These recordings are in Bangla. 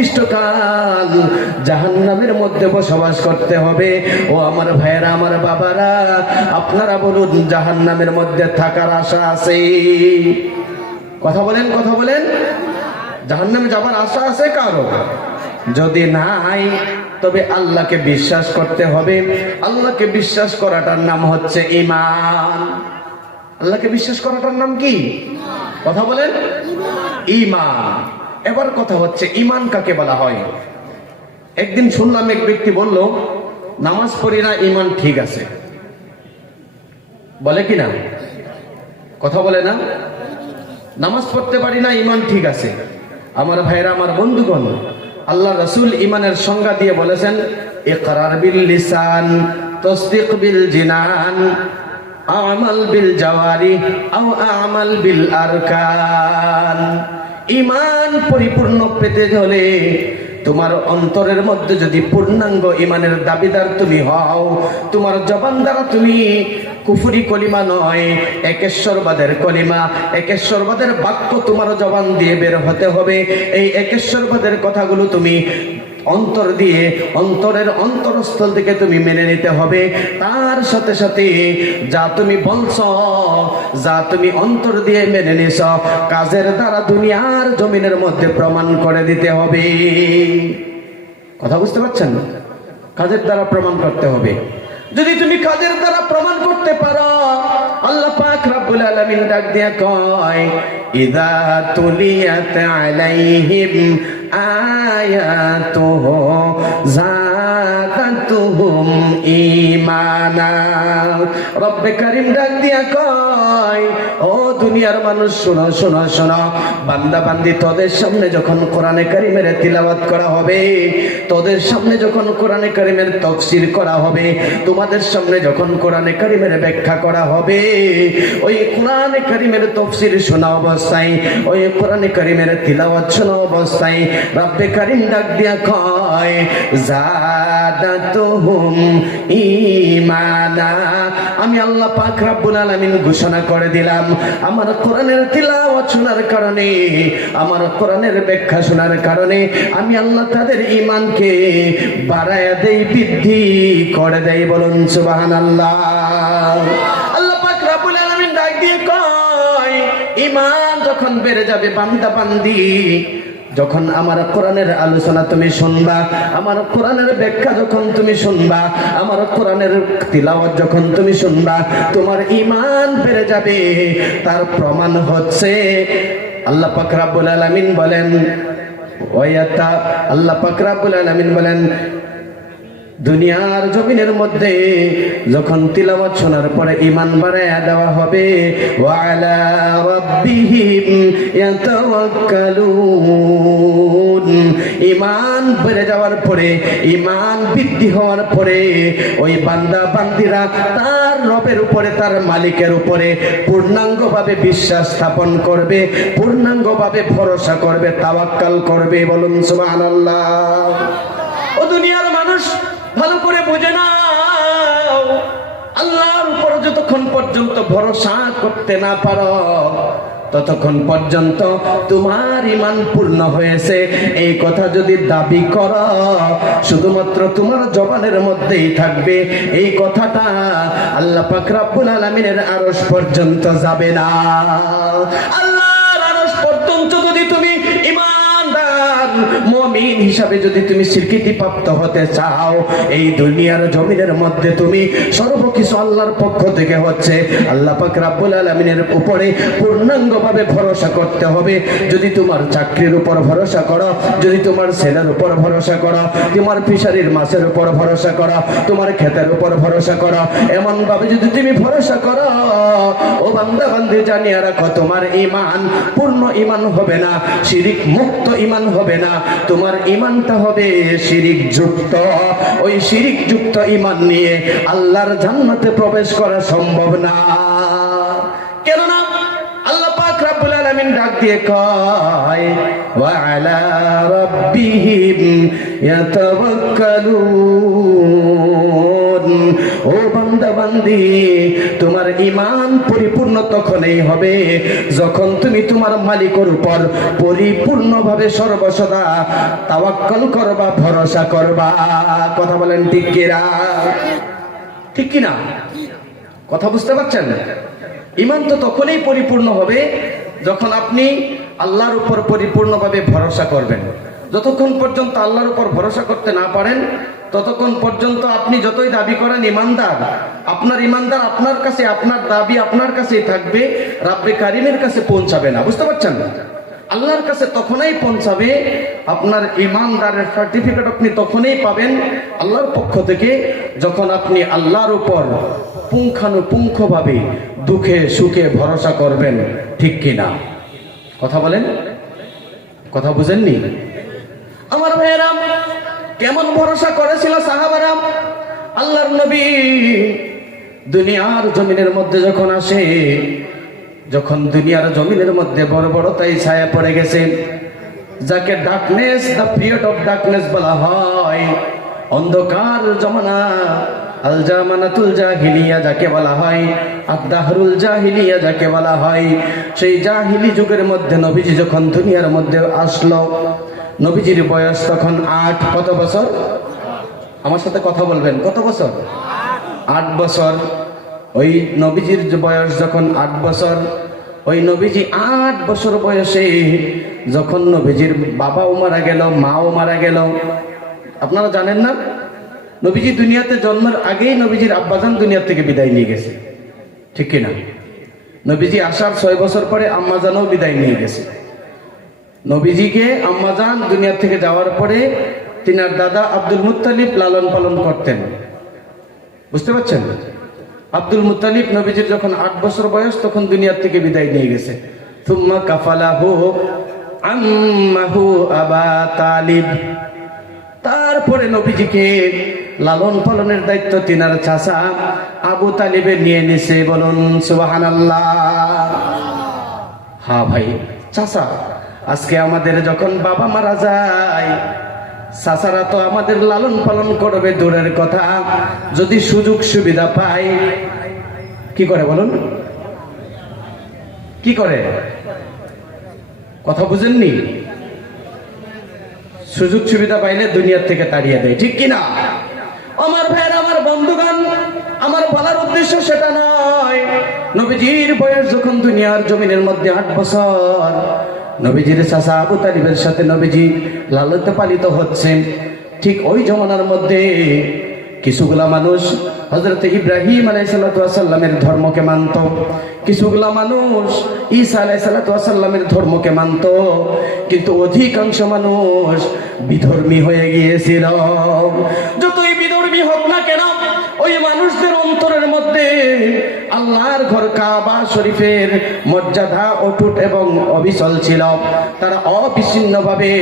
অনির্দিষ্টকাল জাহান্নামের মধ্যে বসবাস করতে হবে। ও আমার ভাইয়েরা, আমার বাবারা, আপনারা বলুন, জাহান্নামের মধ্যে থাকার আশা আছে? কথা বলেন, কথা বলেন। জাহান্নামে যাবার আশা আছে কারো? যদি নাই, তবে আল্লাহকে বিশ্বাস করতে হবে। আল্লাহকে বিশ্বাস করাটার নাম হচ্ছে ঈমান। আল্লাহকে বিশ্বাস করাটার নাম কি? কথা বলেন, ঈমান। এবার কথা হচ্ছে, ঈমান কাকে বলা হয়? একদিন শুনলাম এক ব্যক্তি বলল, নামাজ পড়ি না, ঈমান ঠিক আছে। বলে কি না? কথা বলে না? নামাজ পড়তে পারি না, ঈমান ঠিক আছে। আমার ভাইরা, আমার বন্ধুগণ, আল্লাহ রাসূল ঈমানের সংজ্ঞা দিয়ে বলেছেন, ইকরার বিল লিসান, তাসদীক বিল জিনান, আমাল বিল জাওয়ারি আও আমাল বিল আরকান। ঈমান পরিপূর্ণ পেতে হলে তোমার অন্তরের মধ্যে যদি পূর্ণাঙ্গ ঈমানের দাবিদার তুমি হও, তোমার জবান দ্বারা তুমি কুফরি কলিমা নয়, একেশ্বরবাদের কলিমা, একেশ্বরবাদের বাক্য তোমার জবান দিয়ে বের হতে হবে। এই একেশ্বরবাদের কথাগুলো তুমি অন্তর দিয়ে, অন্তরের অন্তরস্থল থেকে তুমি মেনে নিতে হবে। তার সাথে সাথে যা তুমি বলছ, যা তুমি অন্তর দিয়ে মেনে নিছ, কাজের দ্বারা দুনিয়ার জমিনের মধ্যে প্রমাণ করে দিতে হবে। কথা বুঝতে পারছেন? কাজের দ্বারা প্রমাণ করতে হবে। যদি তুমি কাজের দ্বারা প্রমাণ করতে পারো, আল্লাহ পাক রব্বুল আলামিন ডাক দিয়া কয়, ইযা তুলিয়াত আলাইহিম আয়াতুহু যাদাতুহুম ঈমানা। রব্বে কারীম ডাক দিয়া কয়, ও দুনিয়ার মানুষ, শোনো শোনো শোনো, বান্দা বান্দি, তোদের সামনে যখন কোরআনে কারীমের তিলাওয়াত করা হবে, তোদের সামনে যখন কোরআনে কারীমের তাফসীর করা হবে, তোমাদের সামনে যখন কোরআনে কারীমের ব্যাখ্যা করা হবে, ওই কোরআনে কারীমের তাফসীর শোনা অবস্থায়, ওই কোরআনে কারীমের তিলাওয়াত শোনা অবস্থায় রব্বে কারীম ডাক দিয়া কয়, যাদাতুহুম ঈমানা। আমি আল্লাহ পাক রব্বুল আলামিন ঘোষণা করে দিলাম, আমার কোরআনের তিলাওয়াত শোনার কারণে, আমার কোরআনের ব্যাখ্যা শোনার কারণে আমি আল্লাহ তাদের ঈমানকে বাড়ায়া দেই, বৃদ্ধি করে দেই। বলুন সুবহানাল্লাহ। আল্লাহ পাক রব্বুল আলামিন ডাক দিয়ে কয়, ঈমান যখন বেড়ে যাবে বান্দা বান্দি, যখন আমার কোরআনের আলোচনা তুমি শুনবা, আমার কোরআনের ব্যাখ্যা যখন তুমি শুনবা, আমার কোরআনের তিলাওয়াত যখন তুমি শুনবা, তোমার ঈমান বেড়ে যাবে। তার প্রমাণ হচ্ছে আল্লাহ পাক রব্বুল আলামিন বলেন, আল্লাহ পাক রব্বুল আলামিন বলেন, দুনিয়ার জমিনের মধ্যে যখন তিলাওয়াত শোনার পরে ঈমান বাড়ায়া দেওয়া হবে, ওয়া আলা রাব্বিহিম ইয়াতাওয়াক্কালুন। ঈমান বেড়ে যাওয়ার পরে, ঈমান বৃদ্ধি হওয়ার পরে ওই বান্দা বান্দিরা তার রবের উপরে, তার মালিকের উপরে পূর্ণাঙ্গভাবে বিশ্বাস স্থাপন করবে, পূর্ণাঙ্গভাবে ভরসা করবে, তাওয়াক্কাল করবে। বলুন সুবহানাল্লাহ। ও দুনিয়ার মানুষ, ভালো করে বুঝে নাও, আল্লাহর উপর যতক্ষণ পর্যন্ত ভরসা করতে না পারো, ততক্ষণ পর্যন্ত তোমার ঈমান পূর্ণ হয়েছে এই কথা যদি দাবি করো, শুধুমাত্র তোমার জবানের মধ্যেই থাকবে। এই কথাটা আল্লাহ পাক রব্বুল আলামিনের আরশ পর্যন্ত যাবে না। আল্লাহর আরশ পর্যন্ত যদি তুমি মুমিন হিসাবে যদি তুমি স্বীকৃতি প্রাপ্ত হতে চাও, এই দুনিয়ার জমিনের মধ্যে তুমি সর্বকিছু আল্লাহর পক্ষ থেকে হচ্ছে, আল্লাহ পাক রব্বুল আলামিনের উপরে পূর্ণাঙ্গভাবে ভরসা করতে হবে। যদি তোমার চাকরির উপর ভরসা করো, যদি তোমার ছেলের উপর ভরসা করো, তোমার ফিশারির মাছের উপর ভরসা করো, তোমার ক্ষেতের উপর ভরসা করো, এমন ভাবে যদি তুমি ভরসা করো, ও বান্দা বান্দি, জানিয়ে রাখো, তোমার ঈমান পূর্ণ ঈমান হবে না, শিরিক মুক্ত ঈমান হবে না, তোমার ঈমানটা হবে শিরিক যুক্ত। ওই শিরিক যুক্ত ঈমান নিয়ে আল্লাহর জান্নাতে প্রবেশ করা সম্ভব না। কেননা আল্লাহ পাক রব্বুল আলামিন ডাক দিয়ে কয়, ওয়া আলা রাব্বিহিম ইয়াতাওয়াক্কালুন। ও বান্দা বান্দি, তোমার ঈমান পরিপূর্ণ তখনই হবে যখন তুমি তোমার মালিকের উপর পরিপূর্ণভাবে সর্বসদা তাওয়াক্কুল করবা, ভরসা করবা। কথা বলেন ঠিক কিনা? ঠিক কিনা? কথা বুঝতে পারছেন? ঈমান তো তখনই পরিপূর্ণ হবে যখন আপনি আল্লাহর উপর পরিপূর্ণভাবে ভরসা করবেন। যতক্ষণ পর্যন্ত আল্লাহর উপর ভরসা করতে না পারেন ততক্ষণ পর্যন্ত আপনি যতই দাবি করেন ইমানদার, আপনার ইমানদার আপনার কাছে, আপনার দাবি আপনার কাছেই থাকবে, রাব্বে কারিমের কাছে পৌঁছাবে না। বুঝতে পারছেন? আল্লাহর কাছে তখনই পৌঁছাবে, আপনার ইমানদারের সার্টিফিকেট আপনি তখনই পাবেন আল্লাহর পক্ষ থেকে যখন আপনি আল্লাহর উপর পুঙ্খানুপুঙ্খভাবে দুঃখে সুখে ভরসা করবেন। ঠিক কিনা? কথা বলেন, কথা বুঝেননি? আমার ভাইয়েরা, কেমন ভরসা করেছিল সাহাবারা? আল্লাহর নবী দুনিয়ার জমিনের মধ্যে যখন আসে, যখন দুনিয়ার জমিনের মধ্যে বড় বড় তাই ছায়া পড়ে গেছে, যাকে darkness, the period of darkness বলা হয়, অন্ধকার জমানা, আল জামানাতুল জাহিলিয়া যাকে বলা হয়, আদ-দাহরুল জাহিলিয়া যাকে বলা হয়, সেই জাহিলি যুগের মধ্যে নবীজি যখন দুনিয়ার মধ্যে আসলো, নবীজির বয়স তখন 8। কত বছর? আমার সাথে কথা বলবেন, কত বছর? 8 বছর। ওই নবীজির বয়স যখন 8 বছর, ওই নবীজি 8 বছর বয়সে যখন নবীজির বাবাও মারা গেল, মাও মারা গেল। আপনারা জানেন না, নবীজি দুনিয়াতে জন্মের আগেই নবীজির আব্বাজান দুনিয়া থেকে বিদায় নিয়ে গেছে। ঠিক কিনা? নবীজি আসার 6 বছর পরে আম্মাজানও বিদায় নিয়ে গেছে। নবীজিকে আম্মাজান দুনিয়া থেকে যাওয়ার পরে তিনার দাদা আব্দুল মুত্তালিব লালন পালন করতেন। বুঝতে পারছেন? আব্দুল মুত্তালিব নবীজির যখন 8 বছর বয়স তখন দুনিয়া থেকে বিদায় নিয়ে গেছে। সুম্মা কাফালাহু আম্মাহু আবা তালিব, তারপরে নবীজিকে লালন পালনের দায়িত্ব তিনার চাচা আবু তালিবে নিয়ে নিছে। বলুন সুবহানাল্লাহ। হ্যাঁ ভাই, চাচা, আজকে আমাদের যখন বাবা মারা যায়, চাচারা তো আমাদের লালন পালন করবে দূরের কথা, যদি সুযোগ সুবিধা পায় কি করে বলুন? কি করে? কথা বুঝেননি? সুযোগ সুবিধা পাইলে দুনিয়া থেকে তাড়িয়ে দেয়। ঠিক কিনা? আমার ভাইয়ের, আমার বন্ধুগণ, আমার বলার উদ্দেশ্য সেটা নয়। নবীজির বয়স যখন দুনিয়ার জমিনের মধ্যে 8 বছর, নবীজির চাচা আবু তালিবের সাথে নবীজি লালিত পালিত হচ্ছেন। ঠিক ওই জমানার মধ্যে কিছুগুলা মানুষ হযরত ইব্রাহিম আলাইহিস সালামের ধর্মকে মানত, কিছুগুলা মানুষ ঈসা আলাইহিস সালামের ধর্মকে মানত, কিন্তু অধিকাংশ মানুষ বিধর্মী হয়ে গিয়েছিল। যতই বিধর্মী হোক না কেন, ওই মানুষদের অন্তরের মধ্যে আল্লাহর ঘর কাবা শরীফের মর্যাদা অটুট এবং অবিচল ছিল। তারা অবিচ্ছিন্নভাবে,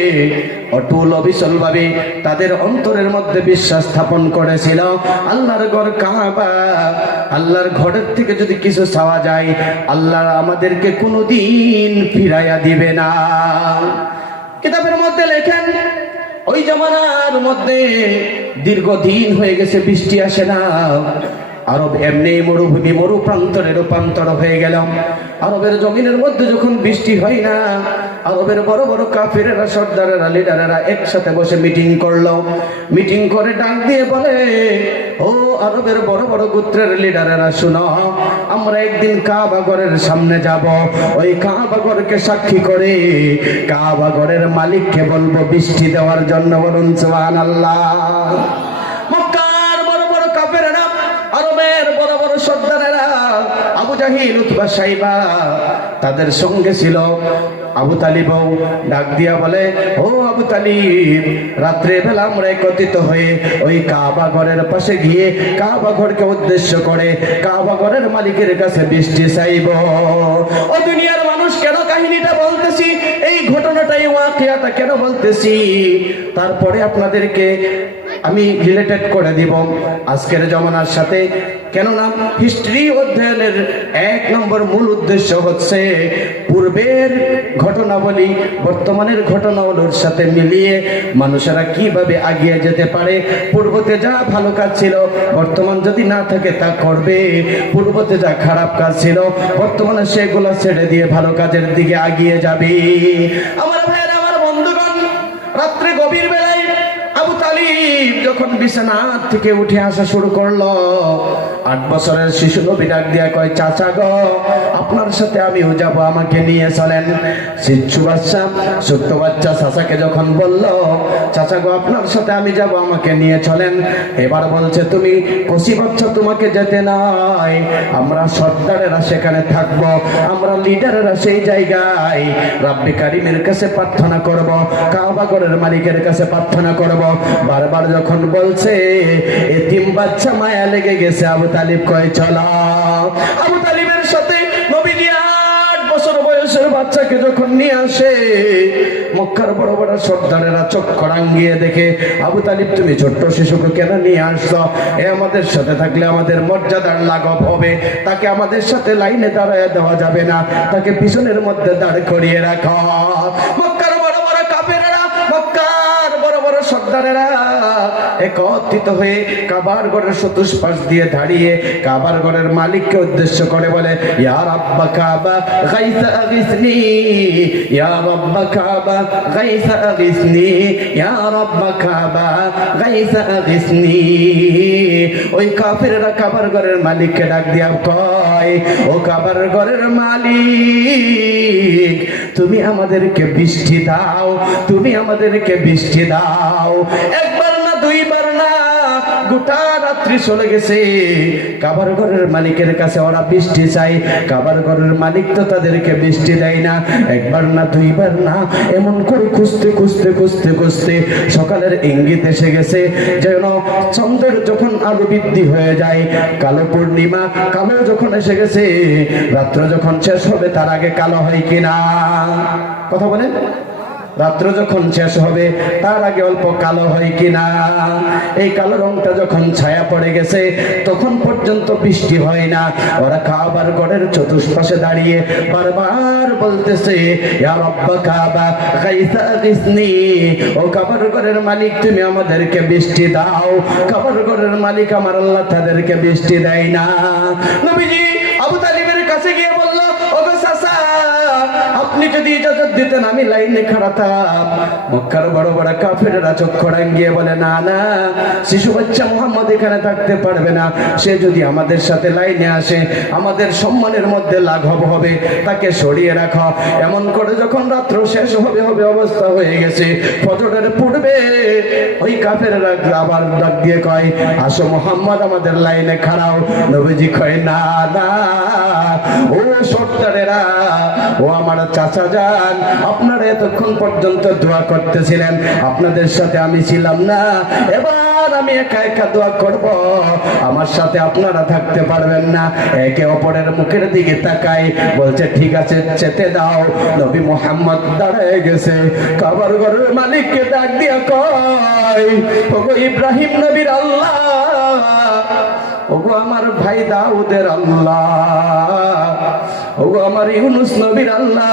অটুল অবিচলভাবে তাদের অন্তরের মধ্যে বিশ্বাস স্থাপন করেছিল আল্লাহর ঘর কাবা, আল্লাহর ঘরের থেকে যদি কিছু চাওয়া যায় আল্লাহ আমাদেরকে কোনোদিন ফিরাইয়া দিবে না। কিতাবের মধ্যে লেখেন, ওই জামানার মধ্যে দীর্ঘদিন হয়ে গেছে বৃষ্টি আসে না। আরব এমনি মরুভূমি, মরু প্রান্তরে রূপান্তর হয়ে গেল। আরবের জমিনের মধ্যে যখন বৃষ্টি হয় না, আরবের বড় বড় কাফিরেরা, সর্দারেরা, লিডারেরা একসাথে বসে মিটিং করলো। মিটিং করে ডাক দিয়ে বলে, ও আরবের বড় বড় গোত্রের লিডারেরা, শুনো, আমরা একদিন কাবা ঘরের সামনে যাব। ওই কাবা ঘরকে সাক্ষী করে কাবা ঘরের মালিককে বলবো বৃষ্টি দেওয়ার জন্য। বলুন সুবহানাল্লাহ। মক্কার বড় বড় কাফেরেরা, আরবের বড় বড় সর্দারেরা, আবু জাহিল, উতবা, সাইবা, তাদের সঙ্গে ছিল। আবু তালিবও ডাক দিয়া বলে, ও আবু তালিব, রাত্রে বেলা আমরা একত্রিত হয়ে ওই কাবা ঘরের পাশে গিয়ে কাবা ঘরকে উদ্দেশ্য করে কাবা ঘরের মালিকের কাছে বৃষ্টি চাইব। ও দুনিয়ার মানুষ, কেন কাহিনীটা বলতেছি, এই ঘটনাটাই ওয়াকিয়াটা কেন বলতেছি, তারপরে আপনাদেরকে আমি রিলেটেড করে দিব আজকের জমানার সাথে। কেননা হিস্ট্রি অধ্যয়নের 1 নম্বর মূল উদ্দেশ্য হচ্ছে পূর্বের ঘটনাবলী বর্তমানের ঘটনাবলীর সাথে মিলিয়ে মানুষেরা কিভাবে এগিয়ে যেতে পারে। পূর্বতে যা ভালো কাজ ছিল বর্তমান যদি না থাকে তা করবে, পূর্বতে যা খারাপ কাজ ছিল বর্তমানে সেগুলো ছেড়ে দিয়ে ভালো কাজের দিকে এগিয়ে যাবে। আমার ভাইয়েরা, আমার বন্ধুগণ, রাত্রে গভীর বেলায় আবু তালিব যখন বিছানা থেকে উঠে আসা শুরু করলো, 8 বছরের শিশু নবী ডাক দিয়া কয়, চাচা গো, আপনার সাথে আমিও যাব, আমাকে নিয়ে চলেন। শিশু বাচ্চা, ছোট্ট বাচ্চা চাচাকে যখন বলল, চাচা গো, আপনার সাথে আমি যাব, আমাকে নিয়ে চলেন। এবার বলছে, তুমি কচি বাচ্চা, তোমাকে যেতে নাই, আমরা সর্দারেরা সেখানে থাকবো, আমরা লিডারেরা সেই জায়গায় রাব্বে কারিমের কাছে প্রার্থনা করব, কাবা ঘরের মালিকের কাছে প্রার্থনা করব। বারবার যখন বলছে, এতিম বাচ্চা মায়া লেগে গেছে। আবু তালিব কয়, চলো। আবু তালিবের সাথে নবীজি 8 বছর বয়সের বাচ্চাকে যখন নিয়ে আসে, মক্কার বড় বড় সর্দারেরা চক্ষু রাঙিয়ে দেখে, আবু তালিব তুমি ছোট্ট শিশুকে কেন নিয়ে আসছো? এ আমাদের সাথে থাকলে আমাদের মর্যাদার লাঘব হবে, তাকে আমাদের সাথে লাইনে দাঁড়ায় দেওয়া যাবে না, তাকে পিছনের মধ্যে দাঁড় করিয়ে রাখো। মক্কার বড় বড় কাফেরেরা, মক্কার বড় বড় সর্দারেরা একত্রিত হয়ে কাবার ঘরের চতুষ্পাশ দিয়ে দাঁড়িয়ে কাবার ঘরের মালিককে উদ্দেশ্য করে বলে, ইয়া রাব্বা কাবা গাইসা আগিসনি, ইয়া রাব্বা কাবা গাইসা আগিসনি, ইয়া রাব্বা কাবা গাইসা আগিসনি। ওই কাফেররা কাবার ঘরের মালিককে ডাক দিয়া কয়, ও কাবার ঘরের মালিক, তুমি আমাদেরকে বৃষ্টি দাও, তুমি আমাদেরকে বৃষ্টি দাও। একবার না, দুইবার না, গোটা রাত্রি চলে গেছে। কাবার ঘরের মালিকের কাছে ওরা বৃষ্টি চাই, কাবার ঘরের মালিক তো তাদেরকে বৃষ্টি দেয় না। একবার না, দুইবার না, এমন করে খুঁজতে খুঁজতে খুঁজতে খুঁজতে সকালের ইঙ্গিত এসে গেছে। যেন চন্দ্রের যখন আলো বৃদ্ধি হয়ে যায়, কালো পূর্ণিমা, কালো যখন এসে গেছে, রাত্র যখন শেষ হবে তার আগে কালো হয় কিনা? কথা বলেন। রাত্র যখন শেষ হবে তার আগে অল্প কালো হয় কিনা? এই কালো রংটা যখন ছায়া পড়ে গেছে তখন পর্যন্ত বৃষ্টি হয় না। ওরা কাবার ঘরের চতুষ্পাশে দাঁড়িয়ে বারবার বলতেছে, ইয়া রাব্বা কাবা গাইসা আগিসনি, ও কাবার ঘরের মালিক তুমি আমাদেরকে বৃষ্টি দাও। কাবার ঘরের মালিক আমার আল্লাহ তাদেরকে বৃষ্টি দেয় না। নবীজি আবু তালিবের কাছে গিয়ে বলল, ওগো চাচা, আপনি যদি ইজাজত দিতেন আমি লাইনে খাড়াতাম। মক্কার বড় বড় কাফেররা চক্ষু রাঙিয়ে বলে, না না, শিশু বাচ্চা মুহাম্মদ এখানে থাকতে পারবে না, সে যদি আমাদের সাথে লাইনে আসে আমাদের সম্মানের মধ্যে লাঘব হবে, তাকে সরিয়ে রাখো। এমন করে যখন রাত্র শেষ হবে হবে অবস্থা হয়ে গেছে, ফজরের পূর্বে ওই কাফেররা আবার ডাক দিয়ে কয়, আসো মুহাম্মদ আমাদের লাইনে খাড়াও। নবীজি কয়, না না, ও সর্দারেরা, ও আমার চাচা যান, আপনারা এতক্ষণ পর্যন্ত দোয়া করতেছিলেন, আপনাদের সাথে আমি ছিলাম না, এবার আমি একা একা দোয়া করব, আমার সাথে আপনারা থাকতে পারবেন না। একে অপরের মুখের দিকে তাকাই, বলছে ঠিক আছে যেতে দাও। নবী মুহাম্মদ দাঁড়ায় গেছে, কাবার ঘরের মালিককে ডাক দিয়া কয়, ওগো ইব্রাহিম নবীর আল্লাহ, ওগো আমার ভাই দাউদের আল্লাহ, ওগো আমার ইউনুস নবীর আল্লাহ,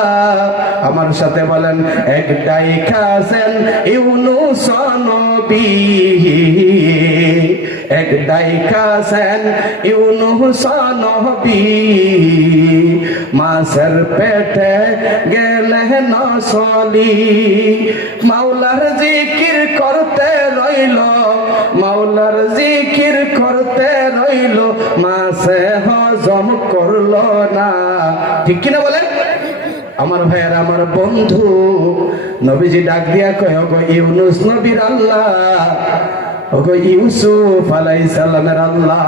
আমার সাথে বলেন, এক ডাইখাছেন ইউনুস নবী, এক ডাইখাছেন ইউনুস নবী, মাছের পেটে গেলেন নসলি, মাওলার জিকির করতে রইল, মাওলার জিকির করতে রইল, মাছে হজম করলো না। ঠিক কিনা বলেন? আমার ভাইয়ের, আমার বন্ধু, নবীজি ডাক দিয়া কয়, ওগো ইউনুস নবীর আল্লাহ, ওগো ইউসুফ আলাইহিস সালামের আল্লাহ,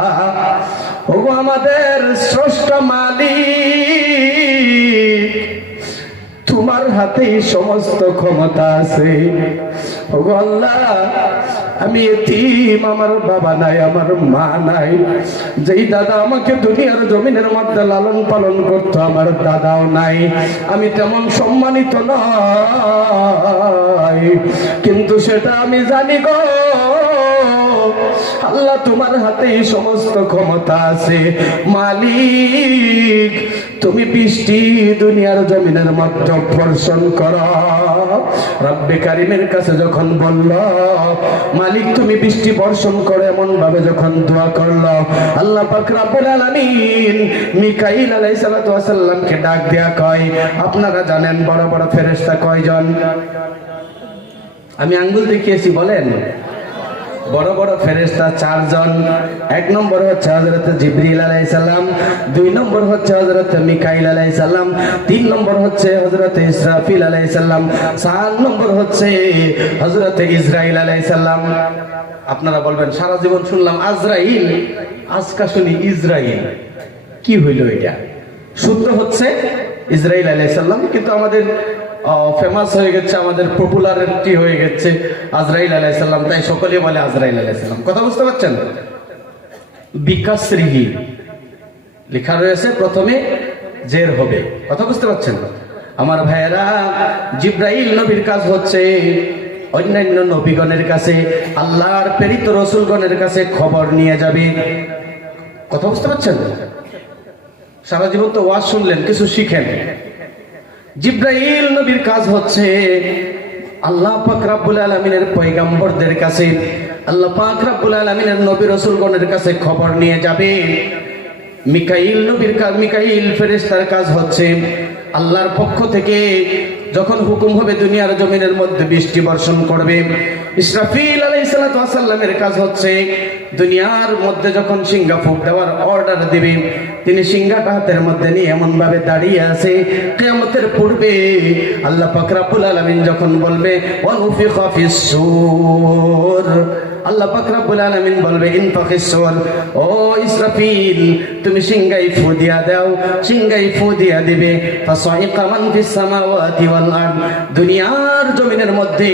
ওগো আমাদের স্রষ্টা মালিক, তোমার হাতেই সমস্ত ক্ষমতা আছে। ওগো আল্লাহ, আমি এতিম, আমার বাবা নাই, আমার মা নাই, যেই দাদা আমাকে দুনিয়ার জমিনের মধ্যে লালন পালন করতো আমার দাদাও নাই, আমি তেমন সম্মানিত নয়, কিন্তু সেটা আমি জানি গো, আল্লাহ তোমার হাতেই সমস্ত ক্ষমতা আছে মালিক, তুমি বৃষ্টি দুনিয়ার জমিনের মধ্যে বর্ষণ করো। রব্বে কারিমের কাছে যখন বলল মালিক তুমি বৃষ্টি বর্ষণ করো, এমন ভাবে যখন দোয়া করলো, আল্লাহ পাক রব্বুল আলামিন মিকাইল আলাইহিস সালাতু ওয়াস সালামকে ডাক দেয়া কয়, আপনারা জানেন বড় বড় ফেরেশতা কয়জন? আমি আঙ্গুল দেখিয়েছি, বলেন। বড় বড় ফেরেশতা 4 জন। 1 নম্বর হচ্ছে হযরত জিবরিল আলাইহিস সালাম, 2 নম্বর হচ্ছে হযরত মিকাইল আলাইহিস সালাম, 3 নম্বর হচ্ছে হযরত ইসরাফিল আলাইহিস সালাম, 4 নম্বর হচ্ছে হযরত ইসরাইল আলাইহিস সালাম। আপনারা বলবেন সারা জীবন শুনলাম আজরাইল, আজকে শুনি ইসরাইল, কি হইল এটা? শুদ্ধ হচ্ছে ইসরাইল আলাইহিস সালাম, কিন্তু আমাদের ফেমাস হয়ে গেছে, আমাদের পপুলারিটি হয়ে গেছে আজরাইল আলাইহিস সালাম, তাই সকলেই বলে আজরাইল আলাইহিস সালাম। কথা বুঝতে পারছেন? বিকাসরিহি লেখা রয়েছে, প্রথমে জের হবে। কথা বুঝতে পারছেন আমার ভাইয়েরা? জিব্রাইল নবীর কাজ হচ্ছে অন্যান্য নবীগণের কাছে, আল্লাহর প্রেরিত রাসূলগণের কাছে খবর নিয়ে যাবে। কথা বুঝতে পারছেন? সারা জীবন তো ওয়াজ শুনলেন, কিছু শিখেন। জিব্রাইল নবীর কাজ হচ্ছে আল্লাহ পাক রব্বুল আলামিনের পয়গম্বরদের কাছে, আল্লাহ পাক রব্বুল আলামিনের নবী রাসূলগণের কাছে খবর নিয়ে যাবে। মিকাইল নবীর কাজ, মিকাইল ফেরেশতার কাজ হচ্ছে আল্লাহর পক্ষ থেকে যখন হুকুম হবে দুনিয়ার জমিনের মধ্যে বৃষ্টি বর্ষণ করবে। ইসরাফিল আলাইহিস সালাতু ওয়াস সালামের কাজ হচ্ছে দুনিয়ার মধ্যে যখন সিংহা ফুঁক দেওয়ার অর্ডার দিবে, তিনি সিংহাটা হাতের মধ্যে নিয়ে এমন ভাবে দাঁড়িয়ে আছে, কিয়ামতের পূর্বে আল্লাহ পাক রব্বুল আলামিন যখন বলবে ওয়ানুফিখা ফিস সূর, আল্লাহ পাক রব্বুল আলামিন বলবে ইনফাখিস সূর, ও ইসরাফিল তুমি সিংহায় ফু দিয়া দাও। সিংহায় ফু দিয়া দিবে, ফাসাইকা মান ফিস সামাওয়াতি ওয়াল আরদ, দুনিয়ার জমিনের মধ্যে,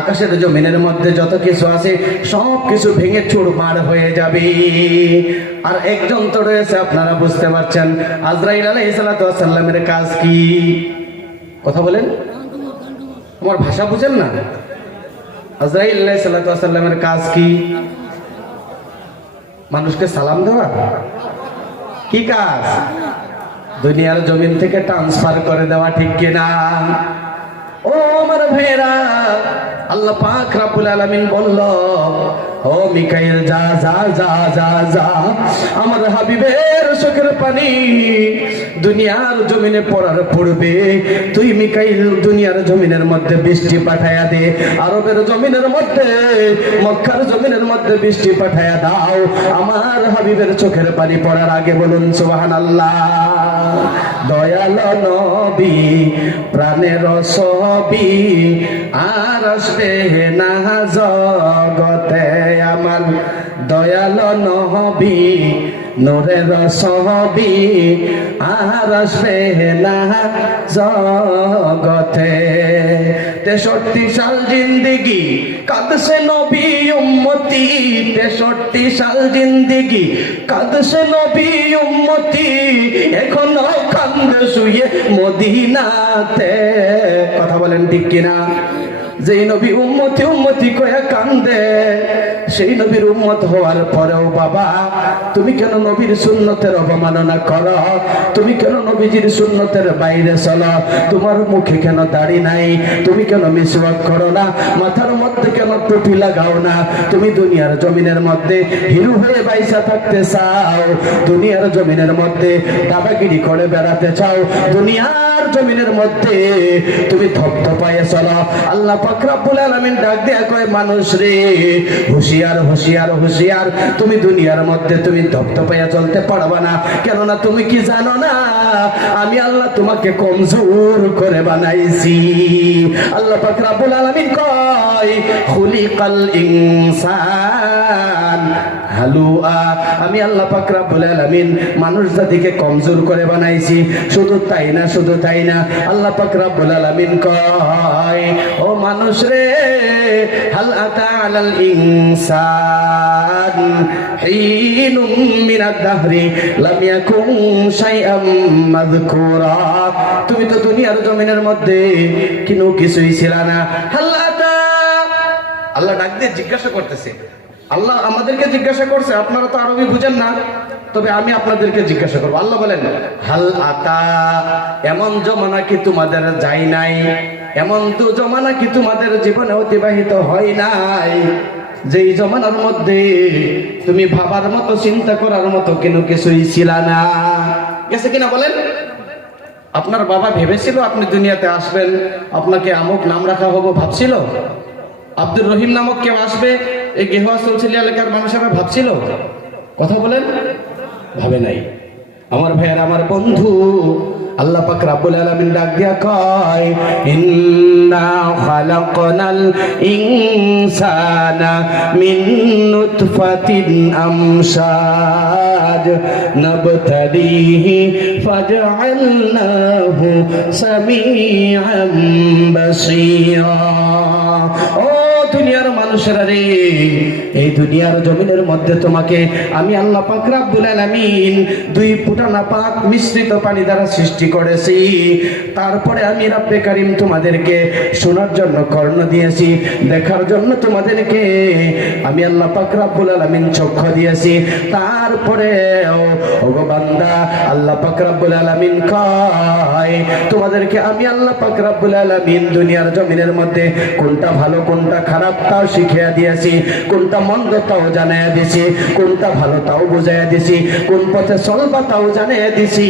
আকাশের জমিনের মধ্যে যত কিছু আছে সব কিছু ভেঙে চুরমার হয়ে যাবে। আর একজন তো রয়েছে, আপনারা বুঝতে পারছেন, আজরাইল আলাইহিস সালাতু ওয়াস সালামের কাজ কি? কথা বলেন, আমার ভাষা বুঝেন না? আজরাইল আলাইহিস সালাতু ওয়াস সালামের কাজ কি? মানুষকে সালাম দেওয়া। কি কাজ? দুনিয়ার জমিন থেকে ট্রান্সফার করে দেওয়া, ঠিক কিনা? ও আমার ভাইরা, আল্লাহ পাক রব্বুল আলামিন বলল, ও মিকাইল যা যা যা যা যা, আমার হাবিবের চোখের পানি দুনিয়ার জমিনে পড়ার পড়বে, তুই মিকাইল দুনিয়ার জমিনের মধ্যে বৃষ্টি পাঠায়া দে, আরবের জমিনের মধ্যে, মক্কার জমিনের মধ্যে বৃষ্টি পাঠায়া দাও আমার হাবিবের চোখের পানি পড়ার আগে। বলুন সুবহানাল্লাহ। দয়াল নবী প্রাণের ছবি আর আসবে না জগতে, আমার দয়াল নবী নূরের ছবি আর আসবে না জগতে। 63 সাল জিন্দেগি কাঁদছে নবী উম্মতি, 63 সাল জিন্দেগি কাঁদছে নবী উম্মতি, এখনো কান্দে শুয়ে মদিনাতে। কথা বলেন ঠিক কিনা? যেই নবী উম্মতি উম্মতি কয়া কান্দে, সেই নবীর উম্মত হওয়ার পরেও বাবা তুমি কেন নবীর সুন্নতের অবমাননা করো? তুমি কেন নবীজির সুন্নতের বাইরে চলো? তোমার মুখে কেন দাড়ি নাই? তুমি কেন মিসওয়াক করো না? মাথার মধ্যে কেন টুপি লাগাও না? তুমি দুনিয়ার জমিনের মধ্যে হিরো হয়ে বাইসা থাকতে চাও, দুনিয়ার জমিনের মধ্যে দাদাগিরি করে বেড়াতে চাও, দুনিয়ার জমিনের মধ্যে তুমি ধপধপায়ে চলো। আল্লাহ পাক রব্বুল আলামিন ডাক দেয়া কয়, মানুষ রে হুঁশিয়ার হুঁশিয়ার হুঁশিয়ার, তুমি দুনিয়ার মধ্যে তুমি ধপধপাইয়া চলতে পারবা না। কেননা তুমি কি জানো না, আমি আল্লাহ তোমাকে কমজোর করে বানাইছি। আল্লাহ পাক রব্বুল আলামিন কয়, খুলিকাল ইনসান হালুয়া, আমি আল্লাহ পাক রব্বুল আলামিন মানুষ জাতিকে কমজোর করে বানাইছি। শুধু তাই না, শুধু তাই না, আল্লাহ পাক রব্বুল আলামিন কয়, ও মানুষ রে, হাল আতা আলাল ইনসান হিনুম মিনাদ দাহরি লাম ইয়াকুন শাইআম মাযকুরা, তুমি তো দুনিয়ার জমিনের মধ্যে কোনো কিছুই ছিল না। হাল আতা, আল্লাহ ডাক দিয়ে জিজ্ঞাসা করতেছে, আল্লাহ আমাদেরকে জিজ্ঞাসা করছে, আপনারা তো আরবি বুঝেন না, তবে আমি আপনাদেরকে জিজ্ঞাসা করবো। আল্লাহ বলেন হাল আতা, এমন জমানা কি তোমাদের যায় নাই, এমন তো জমানা কি তোমাদের জীবনে অতিবাহিত হয় নাই, যেই জমানার মধ্যে তুমি ভাবার মতো চিন্তা করার মতো কোনো কিছুই ছিল না। গেছে কিনা বলেন? আপনার বাবা ভেবেছিল আপনি দুনিয়াতে আসবেন, আপনাকে আমুক নাম রাখা হবো ভাবছিল? আব্দুর রহিম নামক কেউ আসবে এই গেহুয়া চলছিলি এলাকার মানুষেরা ভাবছিল? কথা বলেন, ভাবে নাই। আমার ভাইয়ের, আমার বন্ধু, আল্লাহ পাক রব্বুল আলামিন ডাক দিয়া কয় ইন্না খালাকনাল ইনসানা মিন নুতফাতিন আমশাজ নাবতালিহি ফাজআলনাহু সামিআন বাসীরা। ও দুনিয়ার মানুষেরা রে, এই দুনিয়ার জমিনের মধ্যে তোমাকে আমি আল্লাহ পাক রব্বুল আলামিন দুই ফোঁটা নাপাক মিশ্রিত পানি দ্বারা সৃষ্টি করেছি। তারপরে আমি রব্বে কারীম তোমাদেরকে শোনার জন্য কর্ণ দিয়েছি, দেখার জন্য তোমাদেরকে আমি আল্লাহ পাক রব্বুল আলামিন চক্ষু দিয়েছি। তারপরে ওগো বান্দা, আল্লাহ পাক রব্বুল আলামিন কয় তোমাদেরকে আমি আল্লাহ পাক রব্বুল আলামিন দুনিয়ার জমিনের মধ্যে কোনটা ভালো কোনটা খারাপ তাও শিখিয়ে দিয়েছি, কোনটা মন্দ তাও জানিয়ে দিছি, কোনটা ভালো তাও বুঝাইয়া দিছি, কোন পথে চলবা তাও জানিয়ে দিছি।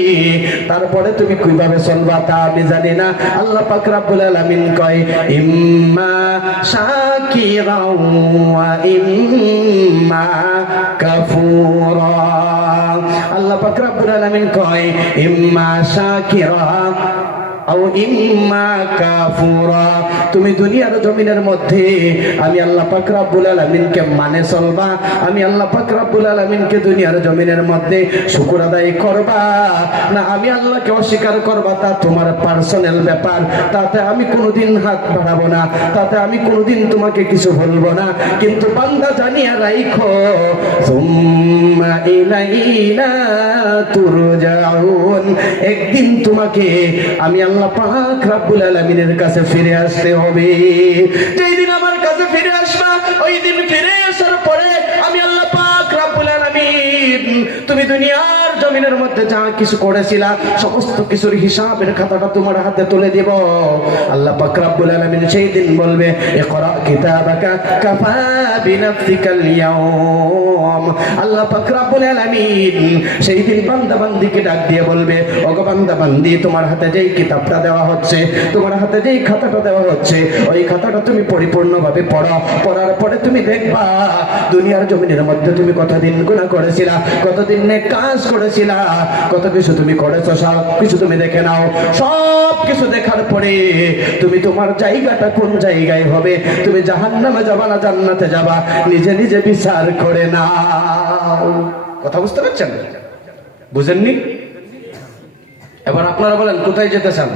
তারপরে তুমি কিভাবে চলবা তা আমি জানি না। আল্লাহ পাক রব্বুল আলামিন কয় ইম্মা শাকিরাও ওয়া ইম্মা কাফুরা। আল্লাহ পাক রব্বুল আলামিন কয় ইম্মা শাকিরা আও ইম্মা কাফুরা। তুমি দুনিয়ার জমিনের মধ্যে আমি আল্লাহ পাক রব্বুল আলামিনকে মানে চলবা, আমি আল্লাহ পাক রব্বুল আলামিনকে দুনিয়ার জমিনের মধ্যে শুকর আদায় করবা, না আমি আল্লাহকে অস্বীকার করবা, তা তোমার পার্সোনাল ব্যাপার। তাতে আমি কোনোদিন হাত বাড়াবো না, তাতে আমি কোনোদিন তোমাকে কিছু বলবো না। কিন্তু বান্দা জানিয়া রাখো সুম্মা ইলাইনা তুরজাউন, একদিন তোমাকে আমি আল্লাহ পাক রব্বুল আলামিনের কাছে ফিরে আসতে হবে। যেই দিন আমার কাছে ফিরে আসবা, ওই দিন ফিরে আসার পরে আমি আল্লাহ পাক রব্বুল আলামিন তুমি দুনিয়ার জমিনের মধ্যে যা কিছু করেছিলা সমস্ত কিছুর হিসাবের খাতাটা তোমার হাতে তুলে দেব। আল্লাহ পাক রব্বুল আলামিন সেই দিন বলবে ইকরা কিতাবাকা কাফা বিনাফসিকাল ইয়াউম। আল্লাহ পাক রব্বুল আলামিন সেই দিন বান্দা বান্দিকে ডাক দিয়ে বলবে ওগো বান্দা বান্দি, তোমার হাতে যেই কিতাবটা দেওয়া হচ্ছে, তোমার হাতে যেই খাতাটা দেওয়া হচ্ছে, ওই খাতাটা তুমি পরিপূর্ণভাবে পড়ো। পড়ার পরে তুমি দেখবা দুনিয়ার জমিনের মধ্যে তুমি কতদিন গুনাহ করেছিলা, কতদিন নেক কাজ করেছিলা, কত কিছু তুমি করেছো, সব কিছু তুমি দেখে নাও। সব কিছু দেখার পরে তুমি তোমার জায়গাটা কোন জায়গায় হবে, তুমি জাহান্নামে যাবা না জান্নাতে যাবা, নিজে নিজে বিচার করে নাও। কথা বুঝতে পারছেন? বুঝেননি? এবার আপনারা বলেন কোথায় যেতে চান?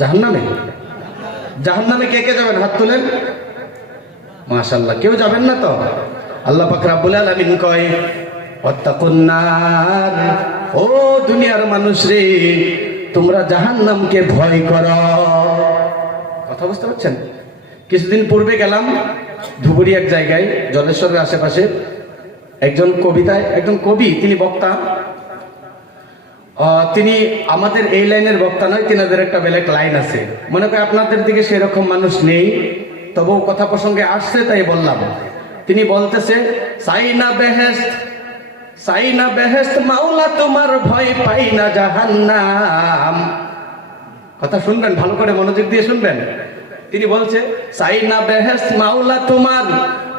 জাহান্নামে? জাহান্নামে কে কে যাবেন? হাত তোলেন। মাশাআল্লাহ, কেউ যাবেন না তো? আল্লাহ পাক রব্বুল আলামিন কয় ওয়াত্তাকুন নার, ও দুনিয়ার মানুষ রে, তোমরা জাহান্নামকে ভয় করো। কথা বুঝতে পারছেন? কিছুদিন পূর্বে গেলাম ধুবুরি এক জায়গায়, জলেশ্বরের আশেপাশে। একজন কবি, তিনি বক্তা, তিনি আমাদের এই লাইনের বক্তা নয়, তিনাদের একটা বেলেগ লাইন আছে। মনে করি আপনাদের দিকে সেরকম মানুষ নেই, তবুও কথা প্রসঙ্গে আসছে তাই বললাম। তিনি বলতেছে সাইনা বেহেশত, সাইনা বেহেশত মাওলা তোমার ভয় পাই না জাহান্নাম। কথা শুনবেন, ভালো করে মনোযোগ দিয়ে শুনবেন। তিনি বলছে সাইনা বেহেশত মাওলা তোমার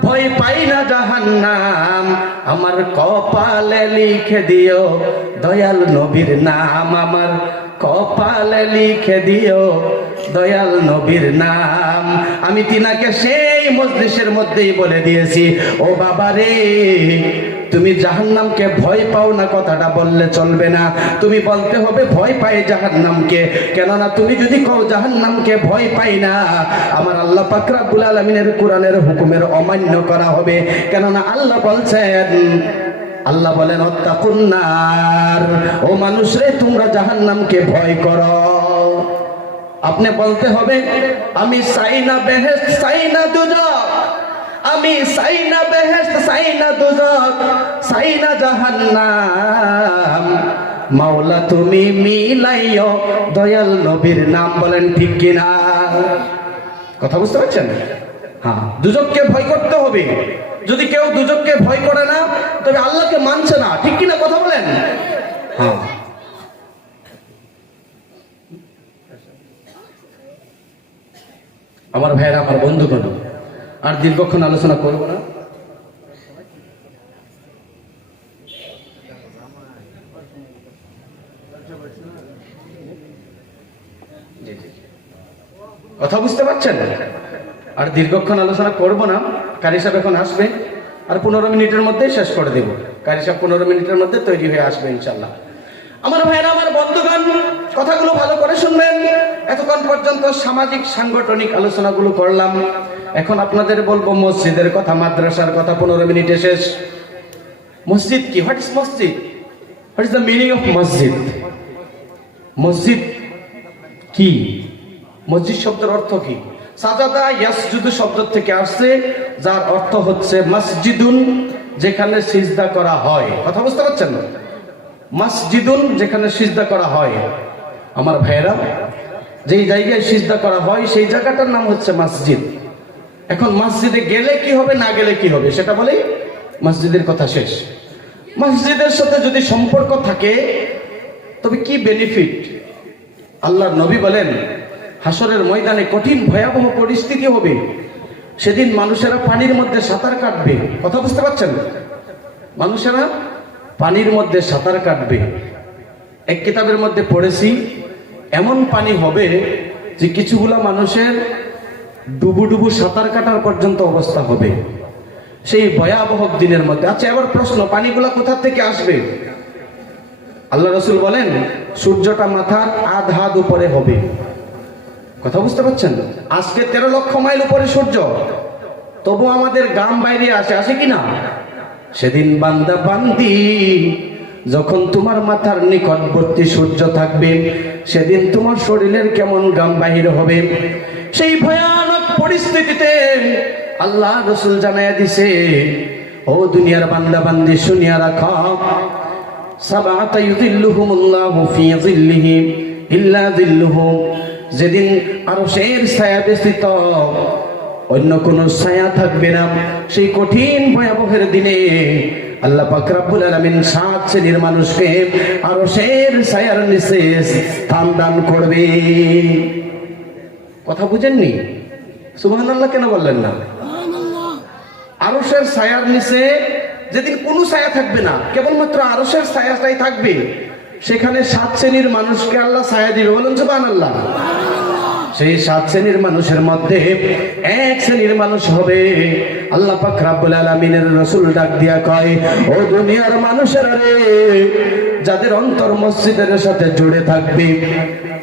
ভয় পাই না জাহান্নাম, আমার কপালে লিখে দিও দয়াল নবীর নাম, আমার কপালে লিখে দিও দয়াল নবীর নাম। আমি তিনাকে সেই মজলিসের মধ্যেই বলে দিয়েছি ও বাবা রে, তুমি জাহান্নামকে ভয় পাও না কথাটা বললে চলবে না, তুমি বলতে হবে ভয় পাই জাহান্নামকে। কেননা তুমি যদি কও জাহান্নামকে ভয় পাই না, আমার আল্লাহ পাক রব্বুল আলামিনের কোরআনের হুকুমের অমান্য করা হবে। কেননা আল্লাহ বলছেন, আল্লাহ বলেন ওয়াত্তাকুন নার, ও মানুষ রে তোমরা জাহান্নামকে ভয় করো। আপনি বলতে হবে আমি চাই না বেহেশত, চাই না দুজক, আমি চাই না বেহেশত, চাই না দোজখ, চাই না জাহান্নাম। মাওলা তুমি মিলাইও দয়াল নবীর নাম। বলেন ঠিক কিনা? কথা বুঝতে পারছেন? হ্যাঁ, দুজককে ভয় করতে হবে। যদি কেউ দুজককে ভয় করে না, তবে আল্লাহকে মানছে না। ঠিক কিনা? কথা বলেন। হ্যাঁ, আমার ভাইয়েরা, আমার বন্ধুগণ, আর দীর্ঘক্ষণ আলোচনা করব না। কথা বুঝতে পারছেন? আর দীর্ঘক্ষণ আলোচনা করব না। কারি সাহেব এখন আসবে, আর 15 মিনিটের মধ্যেই শেষ করে দেব। কারি সাহেব 15 মিনিটের মধ্যে তৈরি হয়ে আসবে ইনশাল্লাহ। আমার ভাইরা, আমার বন্ধুগণ, কথাগুলো ভালো করে শুনবেন। এতক্ষণ পর্যন্ত সামাজিক সাংগঠনিক আলোচনাগুলো করলাম। এখন আপনাদের বলবো মসজিদের কথা, মাদ্রাসার কথা। 15 মিনিটে শেষ। মসজিদ কি? হোয়াট ইজ মসজিদ? What is the meaning of মসজিদ? মসজিদ কি? মসজিদ শব্দের অর্থ কি? সাজাদা ইয়াসজুদু শব্দ থেকে আসছে, যার অর্থ হচ্ছে মসজিদুন, যেখানে সিজদা করা হয়। কথা বুঝতে পারছেন? মসজিদুন, যেখানে সিজদা করা হয়। আমার ভাইয়েরা, যেই জায়গায় সিজদা করা হয় সেই জায়গাটার নাম হচ্ছে মসজিদ। এখন মসজিদে গেলে কি হবে, না গেলে কি হবে, সেটা বলেই মসজিদের কথা শেষ। মসজিদের সাথে যদি সম্পর্ক থাকে তবে কি বেনিফিট? আল্লাহর নবী বলেন, হাসরের ময়দানে কঠিন ভয়াবহ পরিস্থিতি হবে। সেদিন মানুষেরা পানির মধ্যে সাঁতার কাটবে। কথা বুঝতে পারছেন? মানুষেরা পানির মধ্যে সাঁতার কাটবে। এক কিতাবের মধ্যে পড়েছি, এমন পানি হবে যে কিছুগুলা মানুষের ডুবু ডুবু সাঁতার কাটার পর্যন্ত অবস্থা হবে সেই ভয়াবহ দিনের মধ্যে। আচ্ছা, এবার প্রশ্ন, পানিগুলা কোথা থেকে আসবে? আল্লাহ রসুল বলেন, সূর্যটা মাথার আধ হাত উপরে হবে। কথা বুঝতে পারছেন? আজকে 13 লক্ষ মাইল উপরে সূর্য, তবু আমাদের গাম বাইরে আসে কিনা? সেদিন বান্দা বান্দি, যখন তোমার মাথার নিকটবর্তী সূর্য থাকবে, সেদিন তোমার শরীরের কেমন গাম বাহির হবে। সেই ভয়ানক পরিস্থিতিতে আল্লাহ রসুল জানাইয়া দিছে, ও দুনিয়ার বান্দা বান্দি, শুনিয়া রাখো, সাবাতা ইউযিল্লুহুমুল্লাহু ফি যিল্লিহি ইল্লা যিল্লুহু। যেদিন আরশের ছায়া ব্যতীত অন্য কোন ছায়া থাকবে না, সেই কঠিন ভয়াবহের দিনে আল্লাহ পাক রব্বুল আলামিন 7 শ্রেণীর মানুষকে আরশের ছায়ার নিচে স্থান দান করবে। কথা বুঝেননি? সুবহানাল্লাহ কেন বললেন না? আরশের ছায়ার নিচে যেদিন কোনো ছায়া থাকবে না, কেবলমাত্র আরশের ছায়াটাই থাকবে, সেখানে 7 শ্রেণীর মানুষকে আল্লাহ ছায়া দিবে। বলুন সুবহানাল্লাহ। সেই 7 শ্রেণীর মানুষের মধ্যে 1 শ্রেণীর মানুষ হবে, আল্লাহ পাক রব্বুল আলামিনের রাসূল ডাক দিয়া কয়, ও দুনিয়ার মানুষেরা রে, যাদের অন্তর মসজিদের সাথে জুড়ে থাকবে।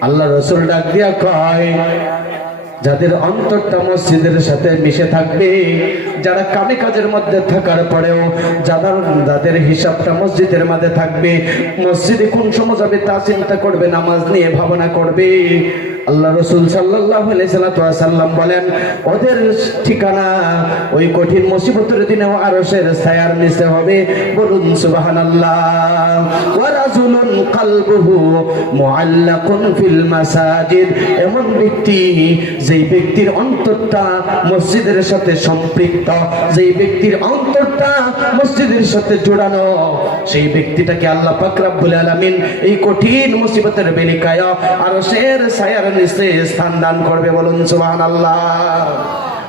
আল্লাহ রাসূল ডাক দিয়া কয়, যাদের অন্তরটা মসজিদের সাথে মিশে থাকবে, যারা কামে কাজের মধ্যে থাকার পরেও যাদের হিসাবটা মসজিদের মধ্যে থাকবে, মসজিদে কোন সময় যাবে তা চিন্তা করবে, নামাজ নিয়ে ভাবনা করবে। আল্লাহ রাসূল সাল্লাল্লাহু আলাইহি সাল্লাম বলেন, ওদের ঠিকানা ওই কঠিন মুসিবতের দিনেও আরশের ছায়ার নিচে হবে। বলুন সুবহানাল্লাহ। ওয়া রাজুলুন কলবুহু মুআল্লাকুন ফিল মাসাজিদ, এমন ব্যক্তি, যেই ব্যক্তির অন্তরটা মসজিদের সাথে সম্পৃক্ত, যেই ব্যক্তির অন্তরটা মসজিদের সাথে জোড়ানো, সেই ব্যক্তিটাকে আল্লাহ পাক রব্বুল আলামিন এই কঠিন মুসিবতের বেলিকায় আরশের ছায়ার নিচে স্থান দান করবে। বলুন সুবহানাল্লাহ।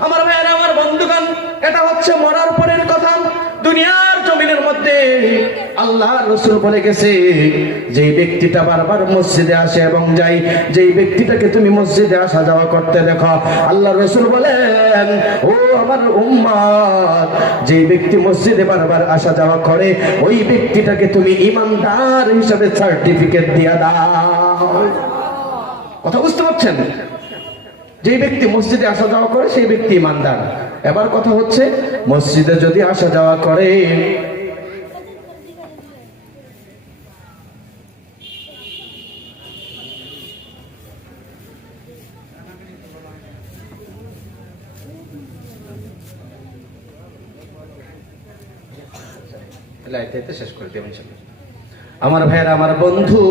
আমার ভাইয়েরা, আমার বন্ধুগণ, এটা হচ্ছে মরার পরের কথা। দুনিয়ার জমিনের মধ্যে আল্লাহ রাসূল বলে গেছে, যেই ব্যক্তিটা বারবার মসজিদে আসে এবং যায়, যেই ব্যক্তিটাকে তুমি মসজিদে আসা যাওয়া করতে দেখো, আল্লাহ রাসূল বলেন, ও আমার উম্মত, যেই ব্যক্তি মসজিদে বারবার আসা যাওয়া করে, ওই ব্যক্তিটাকে তুমি ঈমানদার হিসেবে সার্টিফিকেট দিয়া দাও। কথা বুঝতে পারছেন? যে ব্যক্তি মসজিদে আসা যাওয়া করে সেই ব্যক্তি ঈমানদার। এবার কথা হচ্ছে, মসজিদে যদি আসা যাওয়া করে, লাইতে শেষ করে দেবেন। আমার ভাইয়ের, আমার বন্ধু,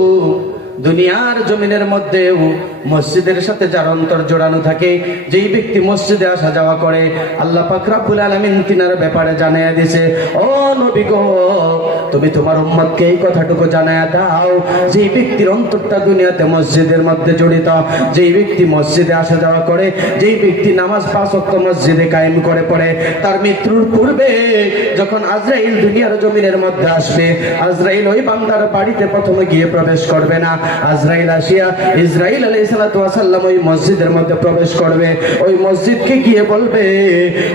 দুনিয়ার জমিনের মধ্যেও মসজিদের সাথে যার অন্তর জোড়ানো থাকে, যেই ব্যক্তি মসজিদে আসা যাওয়া করে, আল্লাহ পাক রব্বুল আলামিন তিনার ব্যাপারে জানায়া দিছে, ও নবী গো, তুমি তোমার উম্মতকে এই কথাটুকু জানায়া দাও, যেই ব্যক্তির অন্তরটা দুনিয়াতে মসজিদের মধ্যে জড়িত, যেই ব্যক্তি মসজিদে আসা যাওয়া করে, যেই ব্যক্তি নামাজ 5 ওয়াক্ত মসজিদে কায়েম করে পড়ে, তার মৃত্যুর পূর্বে যখন আজরাইল দুনিয়ার জমিনের মধ্যে আসবে, আজরাইল ওই বান্দার বাড়িতে প্রথমে গিয়ে প্রবেশ করবে না। আজরাইল আসিয়া ইসরাইল আলাইহিস সালাতু ওয়াস সালাম ওই মসজিদের মধ্যে প্রবেশ করবে, ওই মসজিদকে গিয়ে বলবে,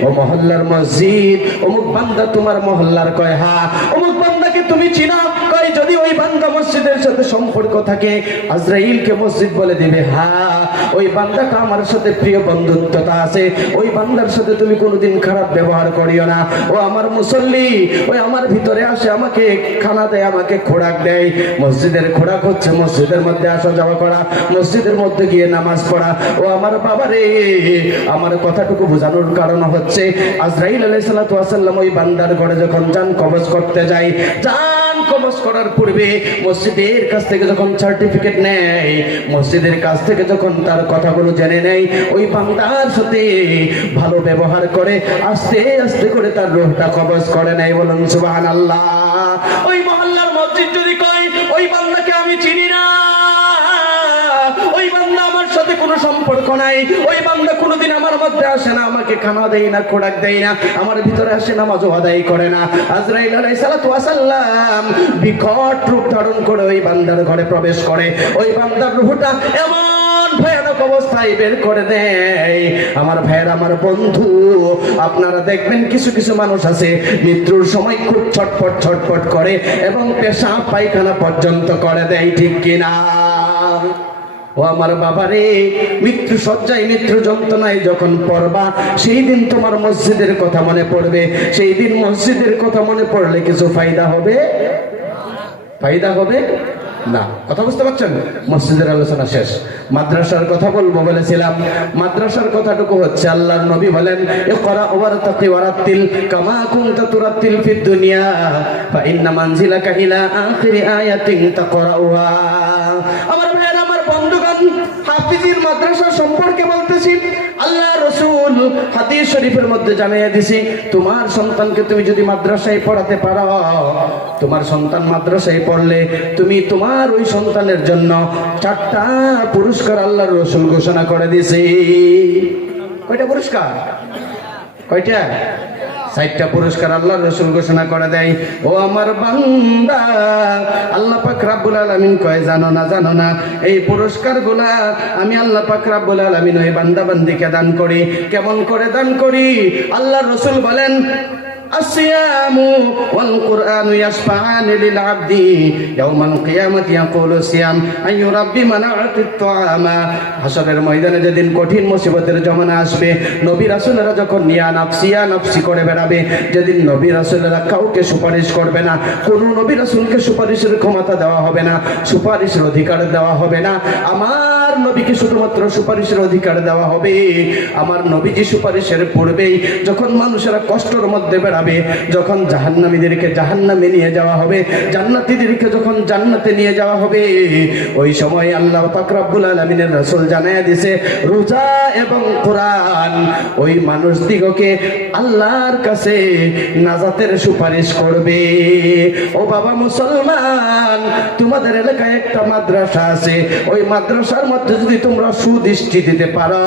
ও মহল্লার মসজিদ, অমুক বান্দা তোমার মহল্লার? কয় হ্যাঁ। অমুক বান্দাকে তুমি চিনো? কয় যদি ওই বান্দা মসজিদের সাথে সম্পর্ক থাকে, আজরাইলকে মসজিদ বলে দিবে, হ্যাঁ ওই বান্দাটা আমার সাথে প্রিয় বন্ধুত্বতা আছে, ওই বান্দার সাথে তুমি কোনোদিন খারাপ ব্যবহার করিও না। ও আমার মুসল্লি, ওই আমার ভিতরে আসে, আমাকে খানা দেয়, আমাকে খোরাক দেয়। মসজিদের খোরাক হচ্ছে মসজিদের মধ্যে আসা যাওয়া করা, মসজিদের মধ্যে গিয়ে নামাজ পড়া। ও আমার বাবা রে, আমার কথাটুকু বোঝানোর কারণ হচ্ছে, আজরাইল আলাইহিস সালাতু ওয়াস সালাম ওই বান্দার ঘরে যখন জান কবজ করতে যায়, জান কবজ করার পূর্বে মসজিদের কাছ থেকে যখন সার্টিফিকেট নেয়, মসজিদের কাছ থেকে যখন তার কথাগুলো জেনে নেয়, ওই বান্দার সাথে ভালো ব্যবহার করে আস্তে আস্তে করে তার রূহটা কবজ করে নেয়। বলুন সুবহানাল্লাহ। ওই মহল্লার মসজিদ যদি কয় ওই বান্দাকে আমি চিনি না, ওই বান্দা আমার সাথে কোনো সম্পর্ক নাই, ওই বান্দা কোনোদিন আমার মধ্যে আসে না, আমাকে খানা দেয় না, খোরাক দেয় না, আমার ভিতরে আসে, নামাজও আদায় করে না, আজরাইল আলাইহিস সালাতু ওয়াস সালাম বিকট রূপ ধারণ করে ওই বান্দার ঘরে প্রবেশ করে, ওই বান্দার রূহটা এমন ভয়ানক অবস্থায় বের করে দেয়। আমার ভাইয়ের, আমার বন্ধু, আপনারা দেখবেন কিছু কিছু মানুষ আছে মৃত্যুর সময় খুব ছটফট ছটফট করে এবং পেশাব পায়খানা পর্যন্ত করে দেয়, ঠিক কিনা? ও আমার বাবারে, মৃত্যু সজ্জায়, মৃত্যু যন্ত্রণায় যখন পড়বা, সেই দিন তোমার মসজিদের কথা মনে পড়বে। সেই দিন মসজিদের কথা মনে পড়লে কিছু ফায়দা হবে? ফায়দা হবে না। কথা বুঝতে পারছেন? মসজিদের আলোচনা শেষ, মাদ্রাসার কথা বলবো বলেছিলাম। মাদ্রাসার কথাটুকু হচ্ছে, আল্লাহর নবী বলেন, ইকরা ওয়ারতাকি ওয়ারাতিল কামা কুনতা তুরাতিল ফিদ দুনিয়া ফা ইন্না মানজিলাকা ইলা আখিরি আয়াতিন তাকরাউহা। আমার ভাইয়ের, আমার বন্ধুগণ, হাফিজির মাদ্রাসা সম্পর্কে বলতেছি। আল্লাহ রাসূল হাদিস শরীফের মধ্যে জানিয়ে দিয়েছি, তোমার সন্তানকে তুমি যদি মাদ্রাসায় পড়াতে পারো, তোমার সন্তান মাদ্রাসায় পড়লে তুমি তোমার ওই সন্তানের জন্য 4টা পুরস্কার আল্লাহর রাসূল ঘোষণা করে দিয়েছে। কয়টা পুরস্কার? কয়টা? 4টা পুরস্কার আল্লাহর রাসূল ঘোষণা করে দেয়। ও আমার বান্দা, আল্লাহ পাক রব্বুল আলামিন কয়, জানো না, জানো না, এই পুরস্কারগুলা আমি আল্লাহ পাক রব্বুল আলামিন ওই বান্দা বান্দিকে দান করি। কেমন করে দান করি? আল্লাহর রাসূল বলেন, আসিয়ামু ওয়াল কুরআনু ইয়াশফাআনি লিল আবদি ইয়াওমাল কিয়ামাতি ইয়াকুলু সিয়াম আইয়ু রাব্বি মানাআতিত তাআমা। হাসরের ময়দানে যেদিন কঠিন মুসিবতের জমানা আসবে, নবী রাসূলেরা যখন ইয়া নাফসি করে বেড়াবে, যেদিন নবী রাসূলেরা কাউকে সুপারিশ করবে না, কোন নবী রাসূলকে সুপারিশের ক্ষমতা দেওয়া হবে না, সুপারিশের অধিকার দেওয়া হবে না, আমার নবীকে শুধুমাত্র সুপারিশের অধিকার দেওয়া হবে। আমার নবীজি সুপারিশের পূর্বেই যখন মানুষেরা কষ্টের মধ্যে বেড়াবে, যখন জাহান্নামীদেরকে জাহান্নামে নিয়ে যাওয়া হবে, জান্নাতীদেরকে যখন জান্নাতে নিয়ে যাওয়া হবে, ওই সময় আল্লাহ পাক রব্বুল আলামিনের রাসূল জানায়া দিয়েছে, রোজা এবং কোরআন ওই মানুষদিগকে আল্লাহর কাছে নাজাতের সুপারিশ করবে। ও বাবা মুসলমান, তোমাদের এলাকায় একটা মাদ্রাসা আছে, ওই মাদ্রাসার মধ্যে যদি তোমরা সুদৃষ্টি দিতে পারো,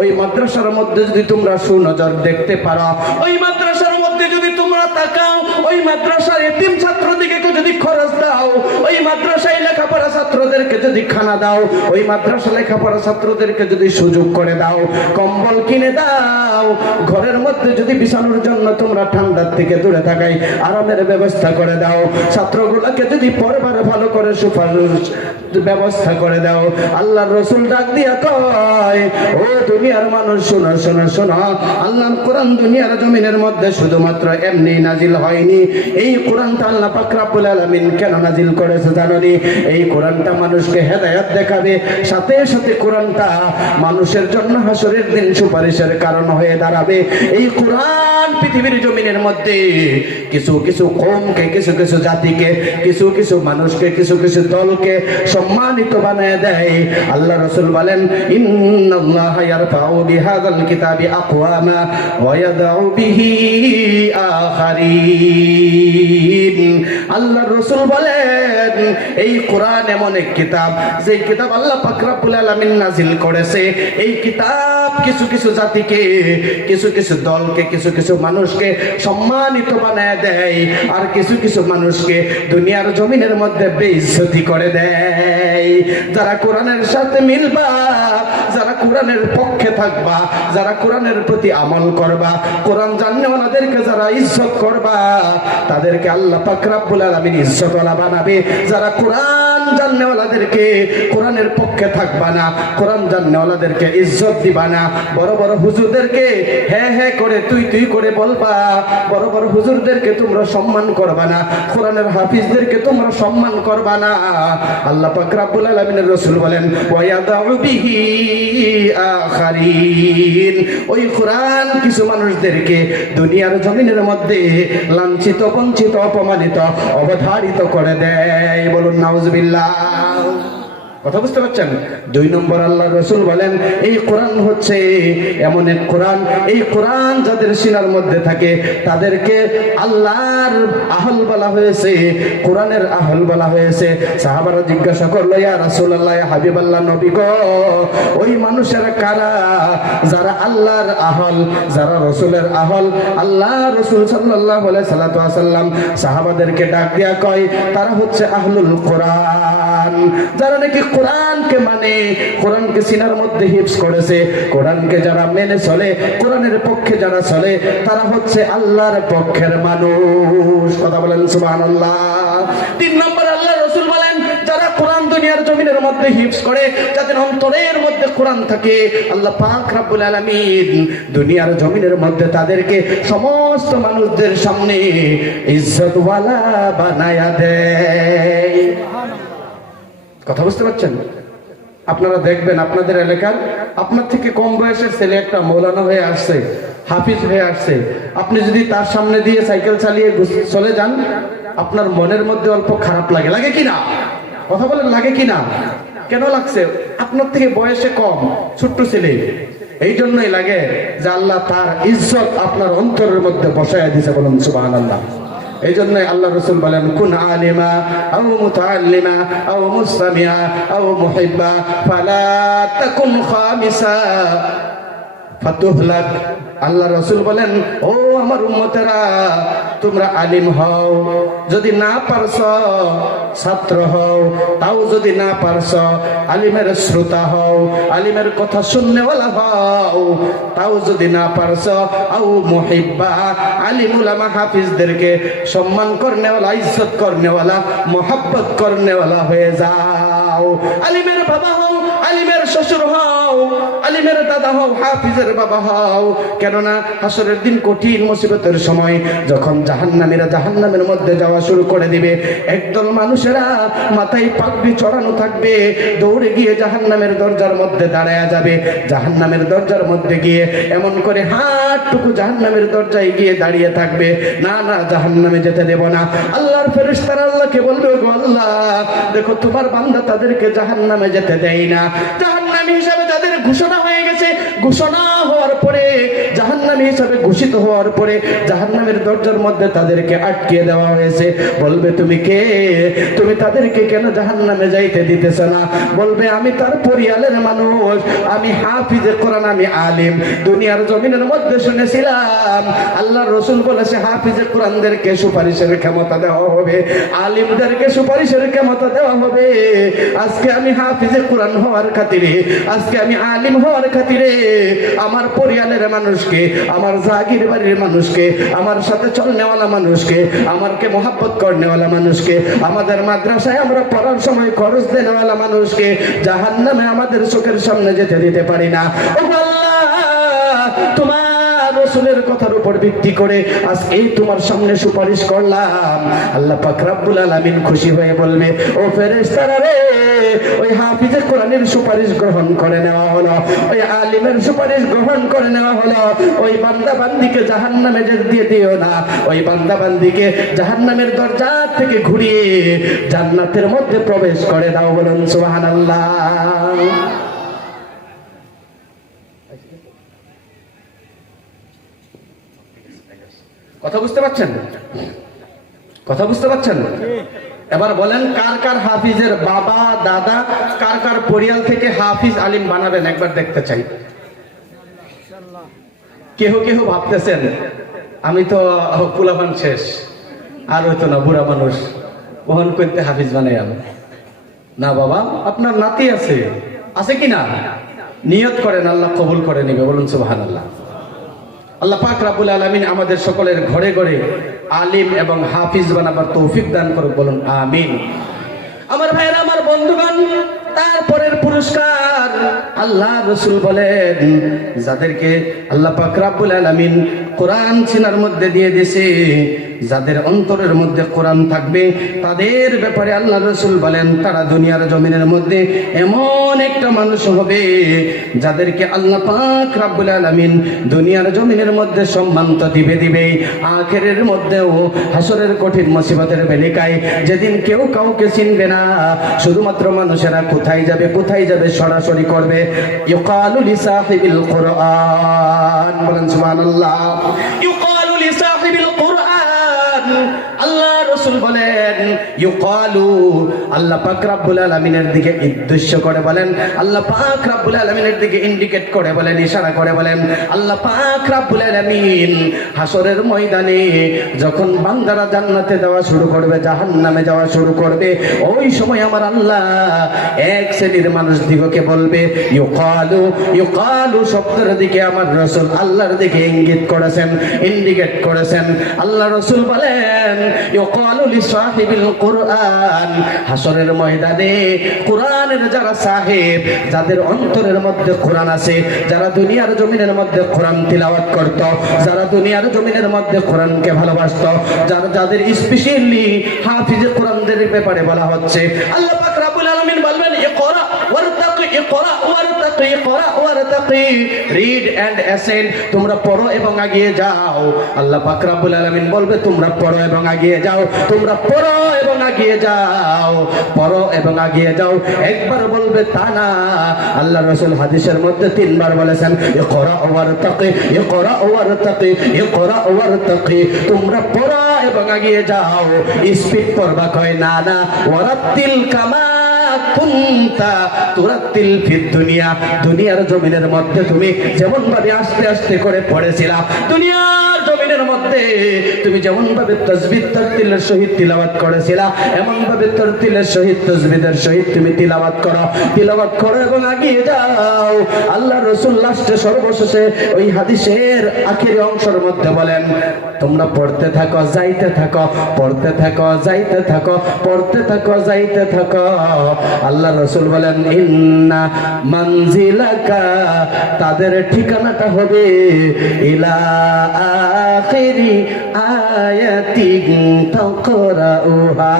ওই মাদ্রাসার মধ্যে যদি তোমরা সুনজর দেখতে পারো, ওই মাদ্রাসার মধ্যে যদি তোমরা তাকাও, ওই মাদ্রাসার এতিম ছাত্রদিকে যদি খরচ দাও, ওই মাদ্রাসায় লেখাপড়া ছাত্রদেরকে যদি খানা দাও, ওই মাদ্রাসা লেখাপড়া ছাত্রদেরকে যদি সুযোগ করে দাও, কম্বল কিনে দাও, ঘরের মধ্যে যদি বিছানোর জন্য তোমরা ঠান্ডার থেকে দূরে থাকাই আরামের ব্যবস্থা করে দাও, ছাত্রগুলোকে যদি পরিবার ভালো করে সুপারিশ ব্যবস্থা করে দাও, আল্লাহর রাসূল ডাক দিয়া কয়, ও দুনিয়ার মানুষ শোনো শোনো শোনো, আল্লাহর কোরআন দুনিয়ার জমিনের মধ্যে শুধুমাত্র এমনি নাজিল হয়নি। এই কোরআনটা আল্লাহ পাক রব্বুল আলামিন কেন নাজিল করেছে জানোনি? এই কোরআনটা মানুষকে হেদায়েত দেখাবে, সাথে সাথে কোরআনটা মানুষের জন্য হাসরের দিন সুপারিশের কারণ হয়ে দাঁড়াবে। এই কোরআন পৃথিবীর জমিনের মধ্যে কিছু কিছু কওমকে, কিছু কিছু জাতিকে, কিছু কিছু মানুষকে, কিছু কিছু দলকে সম্মানিত বানায় দেয়। আল্লাহ রাসূল বলেন, ইন্নাল্লাহা ইয়ারফাউ বিহাযাল কিতাবি আকওয়ামা ওয়া ইয়াদউ বিহি আখারিন। আল্লাহ রাসূল বলেন, এই কোরআন এমন এক কিতাব, যে কিতাব আল্লাহ পাক রব্বুল আলামিন নাজিল করেছে। এই কিতাব কিছু কিছু জাতিকে, কিছু কিছু দলকে, কিছু কিছু মানুষকে সম্মানিত বানায় দেয়, আর কিছু কিছু মানুষকে দুনিয়ার জমিনের মধ্যে বেইজ্জতি করে দেয়। যারা কোরআনের সাথে মিলবা, যারা কোরআনের পক্ষে থাকবা, যারা কোরআনের প্রতি আমল করবা, কোরআন জানেওয়ালাদেরকে যারা ইজ্জত করবা, তাদেরকে আল্লাহ পাক রব্বুল আলামিন ইজ্জতওয়ালা বানাবে। যারা কোরআন জানেওয়ালাদেরকে, কোরআনের পক্ষে থাকবা না, কোরআন জানেওয়ালাদেরকে ইজ্জত দিবা না, বড় বড় হুজুরদেরকে হ্যাঁ হ্যাঁ করে তুই তুই করে বলবা, বড় বড় হুজুরদেরকে তোমরা সম্মান করবা না, কোরআনের হাফিজদেরকে তোমরা সম্মান করবা না, আল্লাহ পাক রব্বুল আলামিনের রাসূল বলেন, ওয়া ইয়াদউ বিহি আখারিন। ওই কোরআন কিছু মানুষদেরকে দুনিয়ার জমিনের মধ্যে লাঞ্ছিত, বঞ্চিত, অপমানিত, অবধারিত করে দেয়। বলুন নাউজুবিল্লাহ। কথা বুঝতে পারছেন? 2 নম্বর আল্লাহ রাসূল বলেন, এই কোরআন হচ্ছে এমন এক কোরআন, এই কোরআন যাদের সিনার মধ্যে থাকে তাদেরকে আল্লাহর আহল বলা হয়েছে, কোরআনের আহল বলা হয়েছে। সাহাবারা জিজ্ঞাসা করলো, ইয়া রাসূলুল্লাহ, ইয়া হাবিবাল্লাহ, নবী গো, ওই মানুষেরা কারা যারা আল্লাহর আহল, যারা রাসূলের আহল? আল্লাহ রাসূল সাল্লাল্লাহু আলাইহি সাল্লাম সাহাবাদেরকে ডাক দিয়া কয়, তারা হচ্ছে আহলুল কোরআন, যারা নাকি কোরআনকে মানে, কোরআনকে সিনার মধ্যে হিফজ করেছে, কোরআনকে যারা মেনে চলে, কোরআনের পক্ষে যারা চলে, তারা হচ্ছে আল্লাহর পক্ষের মানুষ। কথা বলেন সুবহানাল্লাহ। 3 নম্বর আল্লাহ রাসূল বলেন, যারা কোরআন দুনিয়ার জমিনের মধ্যে হিফজ করে, যাদের অন্তরের মধ্যে কোরআন থাকে, আল্লাহ পাক রব্বুল আলামিন দুনিয়ার জমিনের মধ্যে তাদেরকে সমস্ত মানুষদের সামনে ইজ্জতওয়ালা বানায়া দেয়। কথা বুঝতে পারছেন? আপনারা দেখবেন আপনাদের এলাকার আপনার থেকে কম বয়সের ছেলে একটা মৌলানা হয়ে আসছে, হাফিজ হয়ে আসছে, আপনি যদি তার সামনে দিয়ে সাইকেল চালিয়ে চলে যান, আপনার মনের মধ্যে অল্প খারাপ লাগে, লাগে কি না? কথা বলেন, লাগে কি না? কেন লাগছে? আপনার থেকে বয়সে কম, ছোট্ট ছেলে, এই জন্যই লাগে যে আল্লাহ তার ইজ্জত আপনার অন্তরের মধ্যে বসায়া দিয়েছে। বলুন সুবহানাল্লাহ। এই জন্যই আল্লাহ রাসূল বলেন, কুন আলিমা আও মুতাআল্লিমা আও মুসতামিআ আও মুহিব্বা ফালা তাকুন খামিসা ফাতুহলাক। আল্লাহ রাসূল বলেন, ও আমার উম্মতেরা, তোমরা আলিম হও, যদি না পারছো ছাত্র হও, তাও যদি না পারছো আলিমের শ্রোতা হও, আলিমের কথা শুননেওয়ালা হও, তাও যদি না পারছো আও মুহিব্বা, আলিম উলামা হাফিজদেরকে সম্মান করনেওয়ালা, ইজ্জত করনেওয়ালা, মোহাব্বত করনেওয়ালা হয়ে যাও। আলিমের বাবা হও, আলিমের শ্বশুর হও, আলিমের দাদা হও, হাফিজের বাবা হও। কেননা হাসরের দিন কঠিন মুসিবতের সময় যখন জাহান্নামীরা জাহান্নামের মধ্যে যাওয়া শুরু করে দিবে, একদল মানুষেরা মাথায় পাগড়ি চড়ানো থাকবে, দৌড়ে গিয়ে জাহান্নামের দরজার মধ্যে দাঁড়ায়া যাবে। জাহান্নামের দরজার মধ্যে গিয়ে এমন করে হাতটুকু জাহান্নামের দরজায় গিয়ে দাঁড়িয়ে থাকবে, না না, জাহান্নামে যেতে দেব না। আল্লাহর ফেরেশতারা আল্লাহকে বলবে, গো আল্লাহ, দেখো তোমার বান্দা তাদেরকে জাহান্নামে যেতে দেয় না। জাহান্নামী হিসাবে যাদের ঘোষণা হয়ে গেছে, ঘোষণা হওয়ার পরে, জাহান্নামী হিসাবে ঘোষিত হওয়ার পরে জাহান্নামের দরজার মধ্যে তাদেরকে আটকিয়ে দেওয়া হয়েছে। বলবে, তুমি কে? তুমি তাদেরকে কেন জাহান্নামে যাইতে দিতেছ না? বলবে, আমি তার পরিয়ালের মানুষ, আমি হাফিজে কোরআন, আমি আলিম। দুনিয়ার জমিনের মধ্যে শুনেছিলাম আল্লাহর রাসূল বলেছে, হাফিজে কোরআনদেরকে সুপারিশের ক্ষমতা দেওয়া হবে, আলিমদেরকে সুপারিশের ক্ষমতা দেওয়া হবে। আজকে আমি হাফিজে কোরআন হওয়ার খাতিরে, আজকে আমি আলিম হওয়ার খাতিরে আমার পরিয়ালের মানুষকে, আমার জাগির বাড়ির মানুষকে, আমার সাথে চলনেওয়ালা মানুষকে, আমাকে মোহাব্বত করনেওয়ালা মানুষকে, আমাদের মাদ্রাসায় আমরা পড়ার সময় খরচ দেনেওয়ালা মানুষকে জাহান্নামে আমাদের চোখের সামনে যেতে দিতে পারি না। ও আল্লাহ, তোমার রাসূলের কথার উপর ভিত্তি করে আজ এই তোমার সামনে সুপারিশ করলাম। আল্লাহ পাক রব্বুল আলামিন খুশি হয়ে বলবে, ও ফেরেশতারা রে, ওই হাফিজে কোরআনের সুপারিশ গ্রহণ করে নেওয়া হলো, ওই আলিমের সুপারিশ গ্রহণ করে নেওয়া হলো। ওই বান্দা বান্দিকে জাহান্নামে যেতে দিয়ে দিও না, ওই বান্দা বান্দিকে জাহান্নামের দরজা থেকে ঘুরিয়ে জান্নাতের মধ্যে প্রবেশ করে দাও। বলুন সুবহানাল্লাহ। কথা বুঝতে পারছেন? কথা বুঝতে পারছেন? এবার বলেন, কার কার হাফিজের বাবা দাদা, কার কার পরিয়াল থেকে হাফিজ আলিম বানাবেন একবার দেখতে চাই। কেহ কেহ ভাবতেছেন আমি তো কুলাপান শেষ, আর হইতো না, বুড়া মানুষ, বহন করতে হাফিজ বানাই আমি। না বাবা, আপনার নাতি আছে, আছে কি না? নিয়ত করেন, আল্লাহ কবুল করে নিবে। বলুন সুবহানাল্লাহ। আল্লাহ পাক রব্বুল আলামিন আমাদের সকলের ঘরে ঘরে আলিম এবং হাফিজ বানাবার তৌফিক দান করুক। বলুন আমিন। আমার ভাইরা, আমার বন্ধুগণ, তারপরের পুরস্কার আল্লাহ রাসূল বলেন, যাদেরকে আল্লাহ পাক রব্বুল আলামিন কোরআন সিনার মধ্যে দিয়ে দিয়েছে, যাদের অন্তরের মধ্যে কোরআন থাকবে, তাদের ব্যাপারে আল্লাহ রাসূল বলেন তারা দুনিয়ার জমিনের মধ্যে এমন একটা মানুষ হবে যাদেরকে আল্লাহ পাক রব্বুল আলামিন দুনিয়ার জমিনের মধ্যে সম্মান তো দিবে, আখিরের মধ্যেও হাসরের কঠিন মুসিবতের বেলিকায় যেদিন কেউ কাউকে চিনবে না, শুধুমাত্র মানুষেরা কোথায় যাবে সরাসরি করবে, ইউকালু লিসাহিবিল কুরআন। বলেন সুবহানাল্লাহ। ইউকালু লিসাহিবিল কুরআন। আল্লাহ রাসূল বলেন ইউকালু, আল্লাহ পাক রব্বুল আলামিনের দিকে উদ্দেশ্য করে বলেন, আল্লাহ পাক রব্বুল আলামিনের দিকে ইন্ডিকেট করে বলেন, ইশারা করে বলেন, আল্লাহ পাক রব্বুল আলামিন হাসরের ময়দানে যখন বান্দারা জান্নাতে যাওয়া শুরু করবে, জাহান্নামে যাওয়া শুরু করবে, ওই সময় আমার আল্লাহ এক শ্রেণীর মানুষ দিগকে বলবে, ইউকালু শব্দের দিকে আমার রাসূল আল্লাহর দিকে ইঙ্গিত করেছেন, ইন্ডিকেট করেছেন। আল্লাহ রাসূল বলেন ইউকালু লিসাহিবিল কুরআন, হাসরের ময়দানে কোরআনের যারা সাহেব, যাদের অন্তরের মধ্যে কোরআন আছে, যারা দুনিয়ার জমিনের মধ্যে কোরআন তিলাওয়াত করত, যারা দুনিয়ার জমিনের মধ্যে কোরআনকে ভালোবাসত, যাদের স্পেশালি হাফিজে কোরআনদের ব্যাপারে বলা হচ্ছে, আল্লাহ পাক রব্বুল আলামিন বলবেন ইকরা ওয়ারতাকি, ইকরা ওয়ারতাকি, ইকরা ওয়ারতাকি, রিড এন্ড অ্যাসেন্ড, তোমরা পড়ো এবং এগিয়ে যাও। আল্লাহ পাক রব্বুল আলামিন বলবে তোমরা পড়ো এবং এগিয়ে যাও, তোমরা পড়ো এবং এগিয়ে যাও, পড়ো এবং এগিয়ে যাও। একবার বলবে তা না, আল্লাহ রাসূল হাদিসের মধ্যে 3 বার বলেছেন ইকরা ওয়ারতাকি, ইকরা ওয়ারতাকি, ইকরা ওয়ারতাকি, তোমরা পড়ো এবং এগিয়ে যাও। স্পিড পড়বা কয় না, না, ওয়ারাতিল কামা কুনতা তুরাতিল ফিদ দুনিয়া, দুনিয়ার জমিনের মধ্যে তুমি যেমন ভাবে আস্তে আস্তে করে পড়েছিলা, দুনিয়ার জমিনের মধ্যে তুমি যেমন ভাবে তাসবিহ তারতিলের সহিত তিলাওয়াত করেছিলা, এমন ভাবে তারতিলের সহিত তাসবিহের সহিত তুমি তিলাওয়াত করো এবং এগিয়ে যাও। আল্লাহ রাসূল লাস্টে সর্বশেষে ওই হাদিসের আখেরি অংশের মধ্যে বলেন তোমরা পড়তে থাকো, যাইতে থাকো, পড়তে থাকো, যাইতে থাকো, পড়তে থাকো, যাইতে থাকো। আল্লাহ রাসূল বলেন ইন্না মানজিলাকা, তাদের ঠিকানাটা হবে ইলা আখিরি আয়াতিন তাকরাউহা।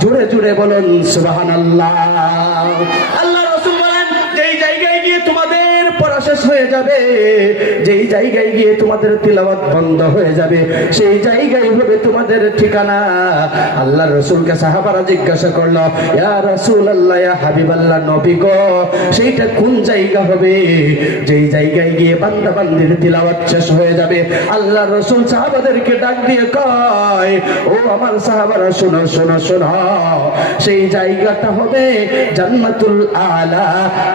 জোরে জোরে বলুন সুবহানাল্লাহ। আল্লাহ রাসূল বলেন যেই জায়গায় গিয়ে তোমাদের পড়া শেষ হয়ে যাবে, যেই জায়গায় গিয়ে তোমাদের তিলাওয়াত বন্ধ হয়ে যাবে, সেই জায়গায় হবে তোমাদের ঠিকানা। আল্লাহ রাসূলকে সাহাবারা জিজ্ঞাসা করলো, ইয়া রাসূলুল্লাহ, ইয়া হাবিবাল্লাহ, নবী গো, সেইটা কোন জায়গা হবে যেই জায়গায় গিয়ে বান্দা বান্দির তিলাওয়াত শেষ হয়ে যাবে? আল্লাহ রাসূল সাহাবাদেরকে ডাক দিয়ে কয়, ও আমার সাহাবারা শোনো শোনো শোনো, সেই জায়গাটা হবে জান্নাতুল আলা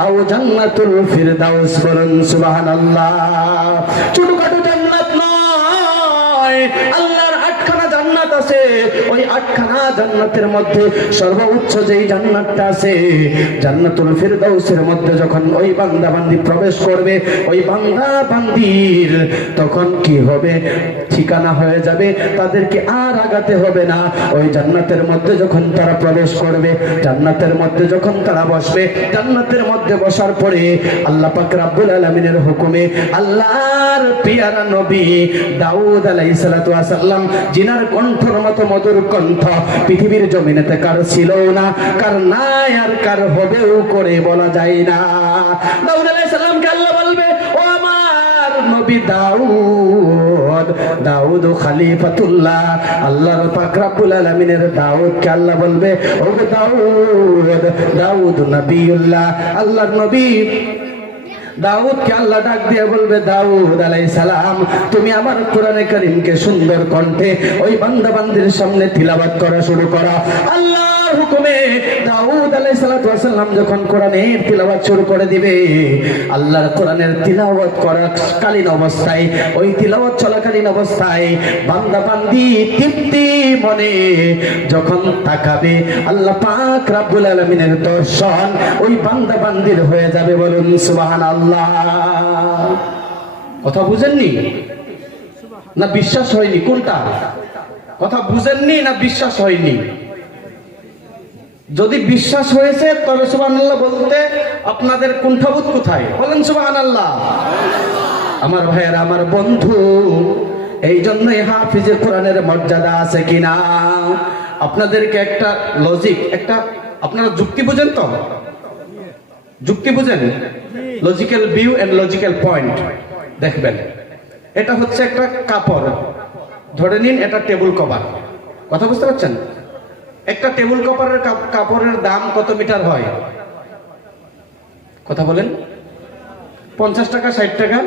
আও জান্নাতুল ফিরদাউস। বলুন সুবহানাল্লাহ। ছোটখাটো জান্নাত নয়, আল্লাহর 8খানা জান্নাত আছে, ওই 8খানা জান্নাতের মধ্যে সর্বোচ্চ যেই জান্নাতটা আছে জান্নাতুল ফিরদাউসের মধ্যে যখন ওই বান্দা বান্দি প্রবেশ করবে, ওই বান্দা বান্দির তখন কি হবে, ঠিকানা হয়ে যাবে, তাদেরকে আর আগাতে হবে না। ওই জান্নাতের মধ্যে যখন তারা প্রবেশ করবে, জান্নাতের মধ্যে যখন তারা বসবে, জান্নাতের মধ্যে বসার পরে আল্লাহ পাক রব্বুল আলামিনের হুকুমে আল্লাহর পিয়ারা নবী দাউদ আলাইহিস সালাতু ওয়াস সালাম, জিনার কণ্ঠর মতো মধুর কণ্ঠ পৃথিবীর জমিনেতে কার ছিল না, কার নাই, আর কার হবেও করে বলা যায় না। দাউদ আলাইহিস সালামকে আল্লাহ বলবে, ও আমার নবী দাউদ, দাউদ খলিফাতুল্লাহ, আল্লাহর পাক রব্বুল আলামিনের দাউদকে আল্লাহ বলবে, ও দাউদ, দাউদ নবিউল্লাহ, আল্লাহর নবী দাউদকে আল্লাহ ডাক দিয়ে বলবে, দাউদ আলাইহিস সালাম, তুমি আমার কোরআনে কারীমকে সুন্দর কণ্ঠে ওই বান্দা বান্দির সামনে তিলাওয়াত করা শুরু করো। আল্লাহর হুকুমে দাউদ আলাইহিস সালাতু ওয়াস সালাম যখন কোরআনের তিলাওয়াত শুরু করে দিবে, আল্লাহর কোরআনের তিলাওয়াত করা কালীন অবস্থায়, ওই তিলাওয়াত চলাকালীন অবস্থায় বান্দা বান্দি তৃপ্তি মনে যখন তাকাবে, আল্লাহ পাক রব্বুল আলামিনের দর্শন ওই বান্দা বান্দির হয়ে যাবে। বলুন সুবহানাল্লাহ। কথা বুঝেননি না বিশ্বাস হয়নি? কোনটা কথা বুঝেননি না বিশ্বাস হয়নি? যদি বিশ্বাস হয়েছে তবে সুবহানাল্লাহ বলতে আপনাদের কুণ্ঠাবোধ কোথায়? বলেন সুবহানাল্লাহ। আমার ভাইয়েরা, আমার বন্ধু, এই জন্যই হাফিজে কোরআনের মর্যাদা আছে কিনা আপনাদেরকে একটা লজিক, একটা আপনারা যুক্তি বুঝেন তো? যুক্তি বুঝেন? Logical view and logical point দেখবেন। এটা হচ্ছে একটা কাপড়, ধরে নিন এটা টেবিল কভার। কথা বুঝতে পারছেন? একটা টেবিল কভারের কাপড়ের দাম কত মিটার হয়? কথা বলেন। 50 টাকা, 60 টাকা,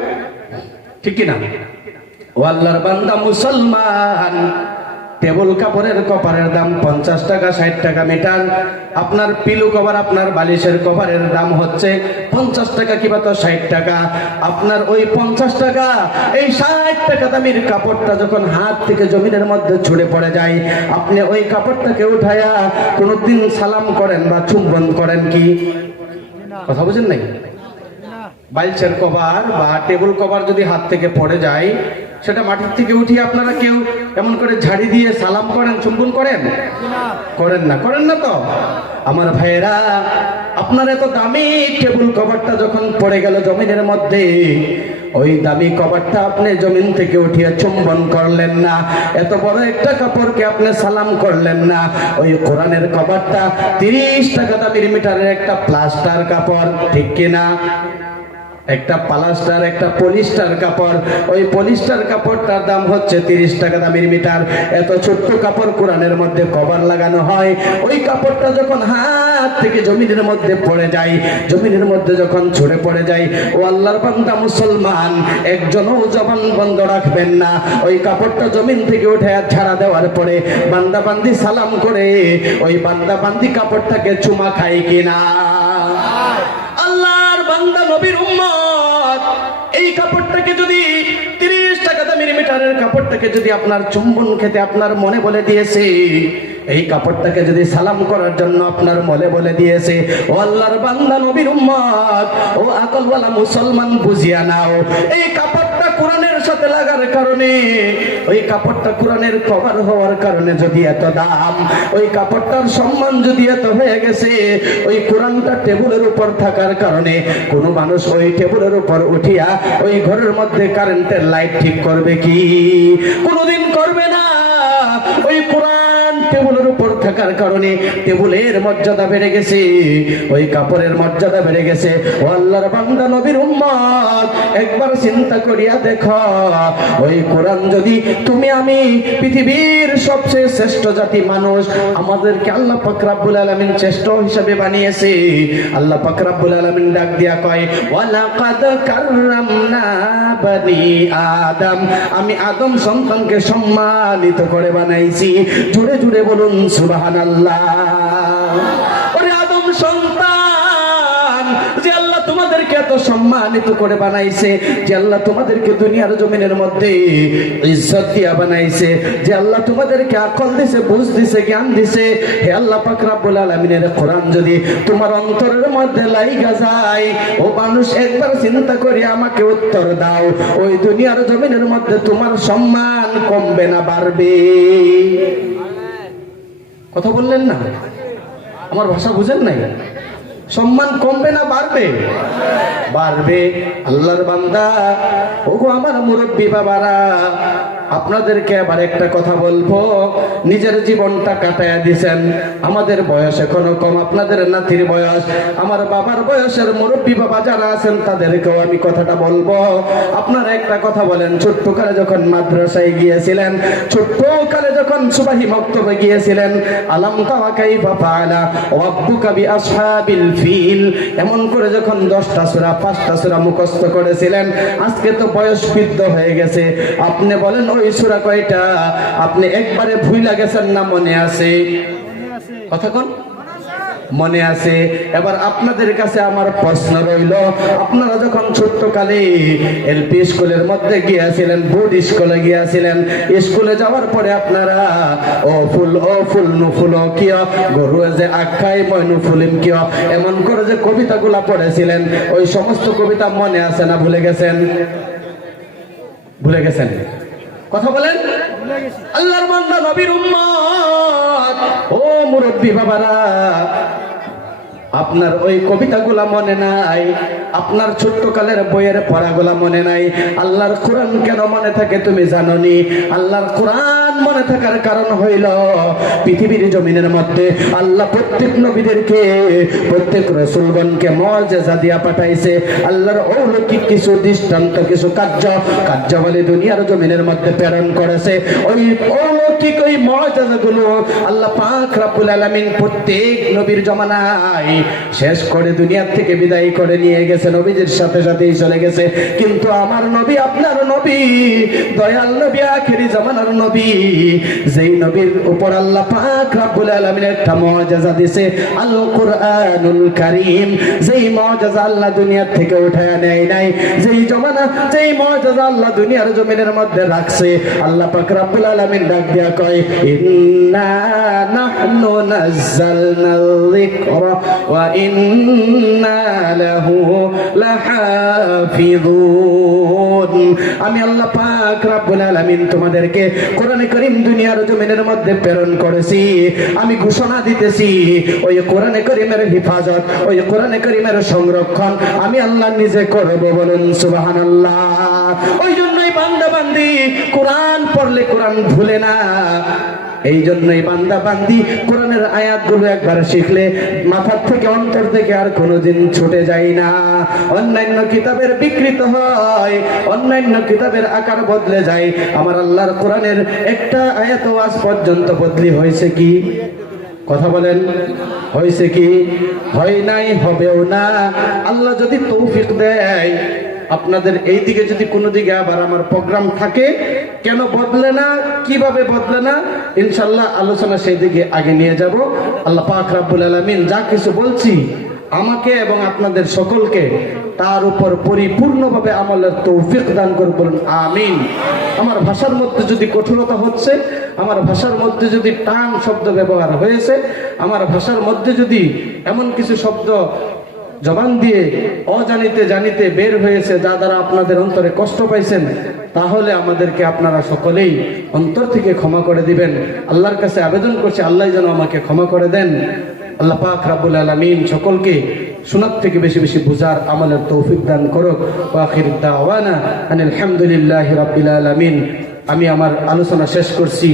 ঠিক কিনা? ও আল্লাহর বান্দা মুসলমান, টেবিল কাপড়ের কভারের দাম 50 টাকা, 60 টাকা মিটার। আপনার পিলো কভার, আপনার বালিশের কভারের দাম হচ্ছে 50 টাকা কিংবা তো 60 টাকা। আপনার ওই 50 টাকা, এই 60 টাকা দামের কাপড়টা যখন হাত থেকে জমিনের মধ্যে ছুঁড়ে পড়ে যায়, আপনি ওই কাপড়টাকে উঠায়া কোনোদিন সালাম করেন বা চুম্বন করেন কি? কথা বুঝেন নাই? বালিশের কভার বা টেবিল কভার যদি হাত থেকে পড়ে যায়, সেটা মাটির থেকে উঠিয়ে আপনারা কেউ এমন করে ঝাড়ি দিয়ে সালাম করেন, চুম্বন করেন? করেন না, করেন না তো? আমার ভাইয়েরা, আপনার এত দামি টেবিল কভারটা যখন পড়ে গেল জমিনের মধ্যে, ওই দামি কভারটা আপনি জমিন থেকে উঠিয়ে চুম্বন করলেন না, এত বড় একটা কাপড়কে আপনি সালাম করলেন না। ওই কোরআনের কভারটা 30 টাকা দামের মিটারের একটা প্লাস্টার কাপড়, ঠিক কিনা? একটা প্লাস্টার, একটা পলিস্টার কাপড়, ওই পলিস্টার কাপড়টার দাম হচ্ছে 30 টাকা দামের মিটার। এত ছোট্ট কাপড় কোরআনের মধ্যে কভার লাগানো হয়। ওই কাপড়টা যখন হাত থেকে জমিনের মধ্যে পড়ে যায়, জমিনের মধ্যে যখন ছড়ে পড়ে যায়, ও আল্লাহর বান্দা মুসলমান, একজনও জবান বন্ধ রাখবেন না। ওই কাপড়টা জমিন থেকে উঠে ছাড়া দেওয়ার পরে বান্দা বান্দি সালাম করে ওই বান্দা বান্দি কাপড়টাকে চুমা খায় কিনা? আল্লাহর বান্দা নবীর উম্মত, এই কাপড়টাকে যদি 30 টাকা দামের মিটারের কাপড়টাকে যদি আপনার চুম্বন খেতে আপনার মনে বলে দিয়েছে, এই কাপড়টাকে যদি সালাম করার জন্য আপনার মনে বলে দিয়েছে, ও আল্লাহর বান্দা নবীর উম্মত, ও আকলওয়ালা মুসলমান, বুঝিয়া নাও, এই কাপড়টা কোরআনের সাথে লাগার কারণে, ওই কাপড়টা কোরআনের কভার হওয়ার কারণে যদি এত দাম, ওই কাপড়টার সম্মান যদি এত হয়ে গেছে, ওই কোরআনটা টেবিলের উপর থাকার কারণে কোনো মানুষ ওই টেবিলের উপর উঠিয়া ওই ঘরের মধ্যে কারেন্টের লাইট ঠিক করবে কি? কোনোদিন করবে না। ওই কোরআন টেবিলের উপর থাকার কারণে টেবিলের মর্যাদা বেড়ে গেছে, ওই কাপড়ের মর্যাদা বেড়ে গেছে। ও আল্লাহর বান্দা নবীর উম্মত, একবার চিন্তা করিয়া দেখো, ওই কোরআন যদি তুমি আমি পৃথিবীর সবচেয়ে শ্রেষ্ঠ জাতি মানুষ, আমাদেরকে আল্লাহ পাক রব্বুল আলামিন শ্রেষ্ঠ হিসেবে বানিয়েছে। আল্লাহ পাক রব্বুল আলামিন ডাক দিয়া কয়, ওয়ালাকাদ কাররামনা বানি আদম, আমি আদম সন্তানকে সম্মানিত করে বানাইছি। জুড়ে জুড়ে বলুন সুবহানাল্লাহ। ওরে আদম সন্তান, যে আল্লাহ তোমাদেরকে এত সম্মান সম্মানিত করে বানাইছে, যে আল্লাহ তোমাদেরকে দুনিয়ার জমিনের মধ্যে ইজ্জত দিয়া বানাইছে, যে আল্লাহ তোমাদেরকে আকল দিছে, বুঝ দিছে, জ্ঞান দিছে। হে আল্লাহ পাক রব্বুল আলামিনের কোরআন যদি তোমার অন্তরের মধ্যে লাইগা যায়, ও মানুষ একবার চিন্তা করে আমাকে উত্তর দাও, ওই দুনিয়ার জমিনের মধ্যে তোমার সম্মান কমবে না বাড়বে? কথা বললেন না? আমার ভাষা বুঝেন নাই? সম্মান কমবে না বাড়বে? বাড়বে। আল্লাহর বান্দা, ওগো আমার মুরব্বী বাবারা, আপনাদেরকে আবার একটা কথা বলবো। নিজের জীবনটা কাটায়া দিছেন, আমাদের বয়স এখনো কম, আপনাদের নাতির বয়স, আমার বাবার বয়সের মুরব্বী বাবা যারা আছেন তাদেরকেও আমি কথাটা বলবো। আপনারা একটা কথা বলেন, ছোট্টকালে যখন মাদ্রাসায় গিয়েছিলেন, ছোট্টকালে যখন সুবাহি মক্তবে গিয়েছিলেন, আলাম তারা কাইফা ফাআলা রাব্বুকা বিআসহাবিল ফিল, এমন করে যখন 10টা সূরা 5টা সূরা মুখস্থ করেছিলেন, আজকে তো বয়স বৃদ্ধ হয়ে গেছে, আপনি বলেন ওই সূরা কয়টা? আপনি একবারে ভুইলা গেছেন না মনে আছে? কথা কোন? মনে আছে। এবার আপনাদের কাছে আমার প্রশ্ন রইল, আপনারা যখন ছোট্টকালে এলপি স্কুলের মধ্যে গিয়েছিলেন, বোর্ড স্কুলে গিয়েছিলেন, স্কুলে যাওয়ার পরে আপনারা ও ফুল নু ফুল কিয় গরু যে আখ্যাই ময়নু ফুলিম কিয় এমন করে যে কবিতাগুলা পড়েছিলেন, ওই সমস্ত কবিতা মনে আছে না ভুলে গেছেন? ভুলে গেছেন? কথা বলেন। আল্লাহর বান্দা, নবীর উম্মত, ও মুরব্বী বাবারা, আপনার ওই কবিতাগুলা মনে নাই, আপনার ছোট্টকালের বইয়ের পড়াগুলা মনে নাই। আল্লাহর কোরআন কেন মনে থাকে তুমি জানোনি? আল্লাহর কোরআন মনে থাকার কারণ হইল, পৃথিবীর জমিনের মধ্যে আল্লাহ প্রত্যেক নবীদেরকে, প্রত্যেক রাসূলগণকে মুআজিজা দিয়া পাঠাইছে। আল্লাহর অলৌকিক কিছু দৃষ্টান্ত, কিছু কার্যাবলী দুনিয়ার জমিনের মধ্যে প্রেরণ করেছে। ওই অলৌকিক ওই মুআজিজাগুলো আল্লাহ পাক রব্বুল আলামিন প্রত্যেক নবীর জমানায় শেষ করে দুনিয়ার থেকে বিদায় করে নিয়ে গেছে, নবীজির সাথে সাথেই চলে গেছে। কিন্তু আমার নবী, আপনার নবী, দয়াল নবী, আখেরি জামানার নবী, যেই নবীর উপর আল্লাহ পাক রব্বুল আলামিন একটা মুআজিজা দিয়েছে, আল কোরআনুল কারীম, যেই মুআজিজা আল্লাহ দুনিয়ার থেকে উঠায় নেয় নাই, যেই জমানা, যেই মুআজিজা আল্লাহ দুনিয়ার জমিনের মধ্যে রাখছে, আল্লাহ পাক রব্বুল আলামিন ডাক দিয়া কয়, ইন্না নাহনু নাযালনাল যিকরা ওয়া ইন্না লাহু লাহাফিযুন। আমি আল্লাহ পাক রব্বুল আলামিন তোমাদেরকে কোরআনে কারীম দুনিয়ার জমিনের মধ্যে প্রেরণ করেছি। আমি ঘোষণা দিতেছি, ওই কোরআনে কারীমের হিফাজত, ওই কোরআনে কারীমের সংরক্ষণ আমি আল্লাহ নিজে করব। বলুন সুবহানাল্লাহ। ওই জন্যই বান্দা বান্দি কোরআন পড়লে কোরআন ভুলে না। এই জন্যই বান্দা বান্দি কোরআনের আয়াতগুলো একবার শিখলে মাথার থেকে, অন্তর থেকে আর কোনোদিন ছুটে যায় না। অন্যান্য কিতাবের বিকৃত হয়, অন্যান্য কিতাবের আকার বদলে যায়, আমার আল্লাহর কোরআনের একটা আয়াত আজ পর্যন্ত বদলি হয়েছে কি? কথা বলেন, হয়েছে কি? হয় নাই, হবেও না। আল্লাহ যদি তৌফিক দেয়, আপনাদের এই দিকে যদি কোনো দিকে আবার আমার প্রোগ্রাম থাকে, কেন বদলে না, কিভাবে বদলে না, ইনশাল্লাহ আলোচনা সেই দিকে আগে নিয়ে যাব। আল্লাহ পাক রব্বুল আলামিন যা কিছু বলছি আমাকে এবং আপনাদের সকলকে তার উপর পরিপূর্ণভাবে আমলের তৌফিক দান করে, বলুন আমিন। আমার ভাষার মধ্যে যদি কঠোরতা হচ্ছে, আমার ভাষার মধ্যে যদি টান শব্দ ব্যবহার হয়েছে, আমার ভাষার মধ্যে যদি এমন কিছু শব্দ জবান দিয়ে অজানিতে জানিতে বের হয়েছে যা দ্বারা আপনাদের অন্তরে কষ্ট পাইছেন, তাহলে আমাদেরকে আপনারা সকলেই অন্তর থেকে ক্ষমা করে দিবেন। আল্লাহর কাছে আবেদন করছি, আল্লাহ যেন আমাকে ক্ষমা করে দেন। আল্লাহ পাক রব্বুল আলামিন সকলকে শোনার থেকে বেশি বেশি বুঝার আমলের তৌফিক দান করুক। ওয়া আখিরু দাওয়ানা আনিল হামদুলিল্লাহি রাব্বিল আলামিন। আমি আমার আলোচনা শেষ করছি।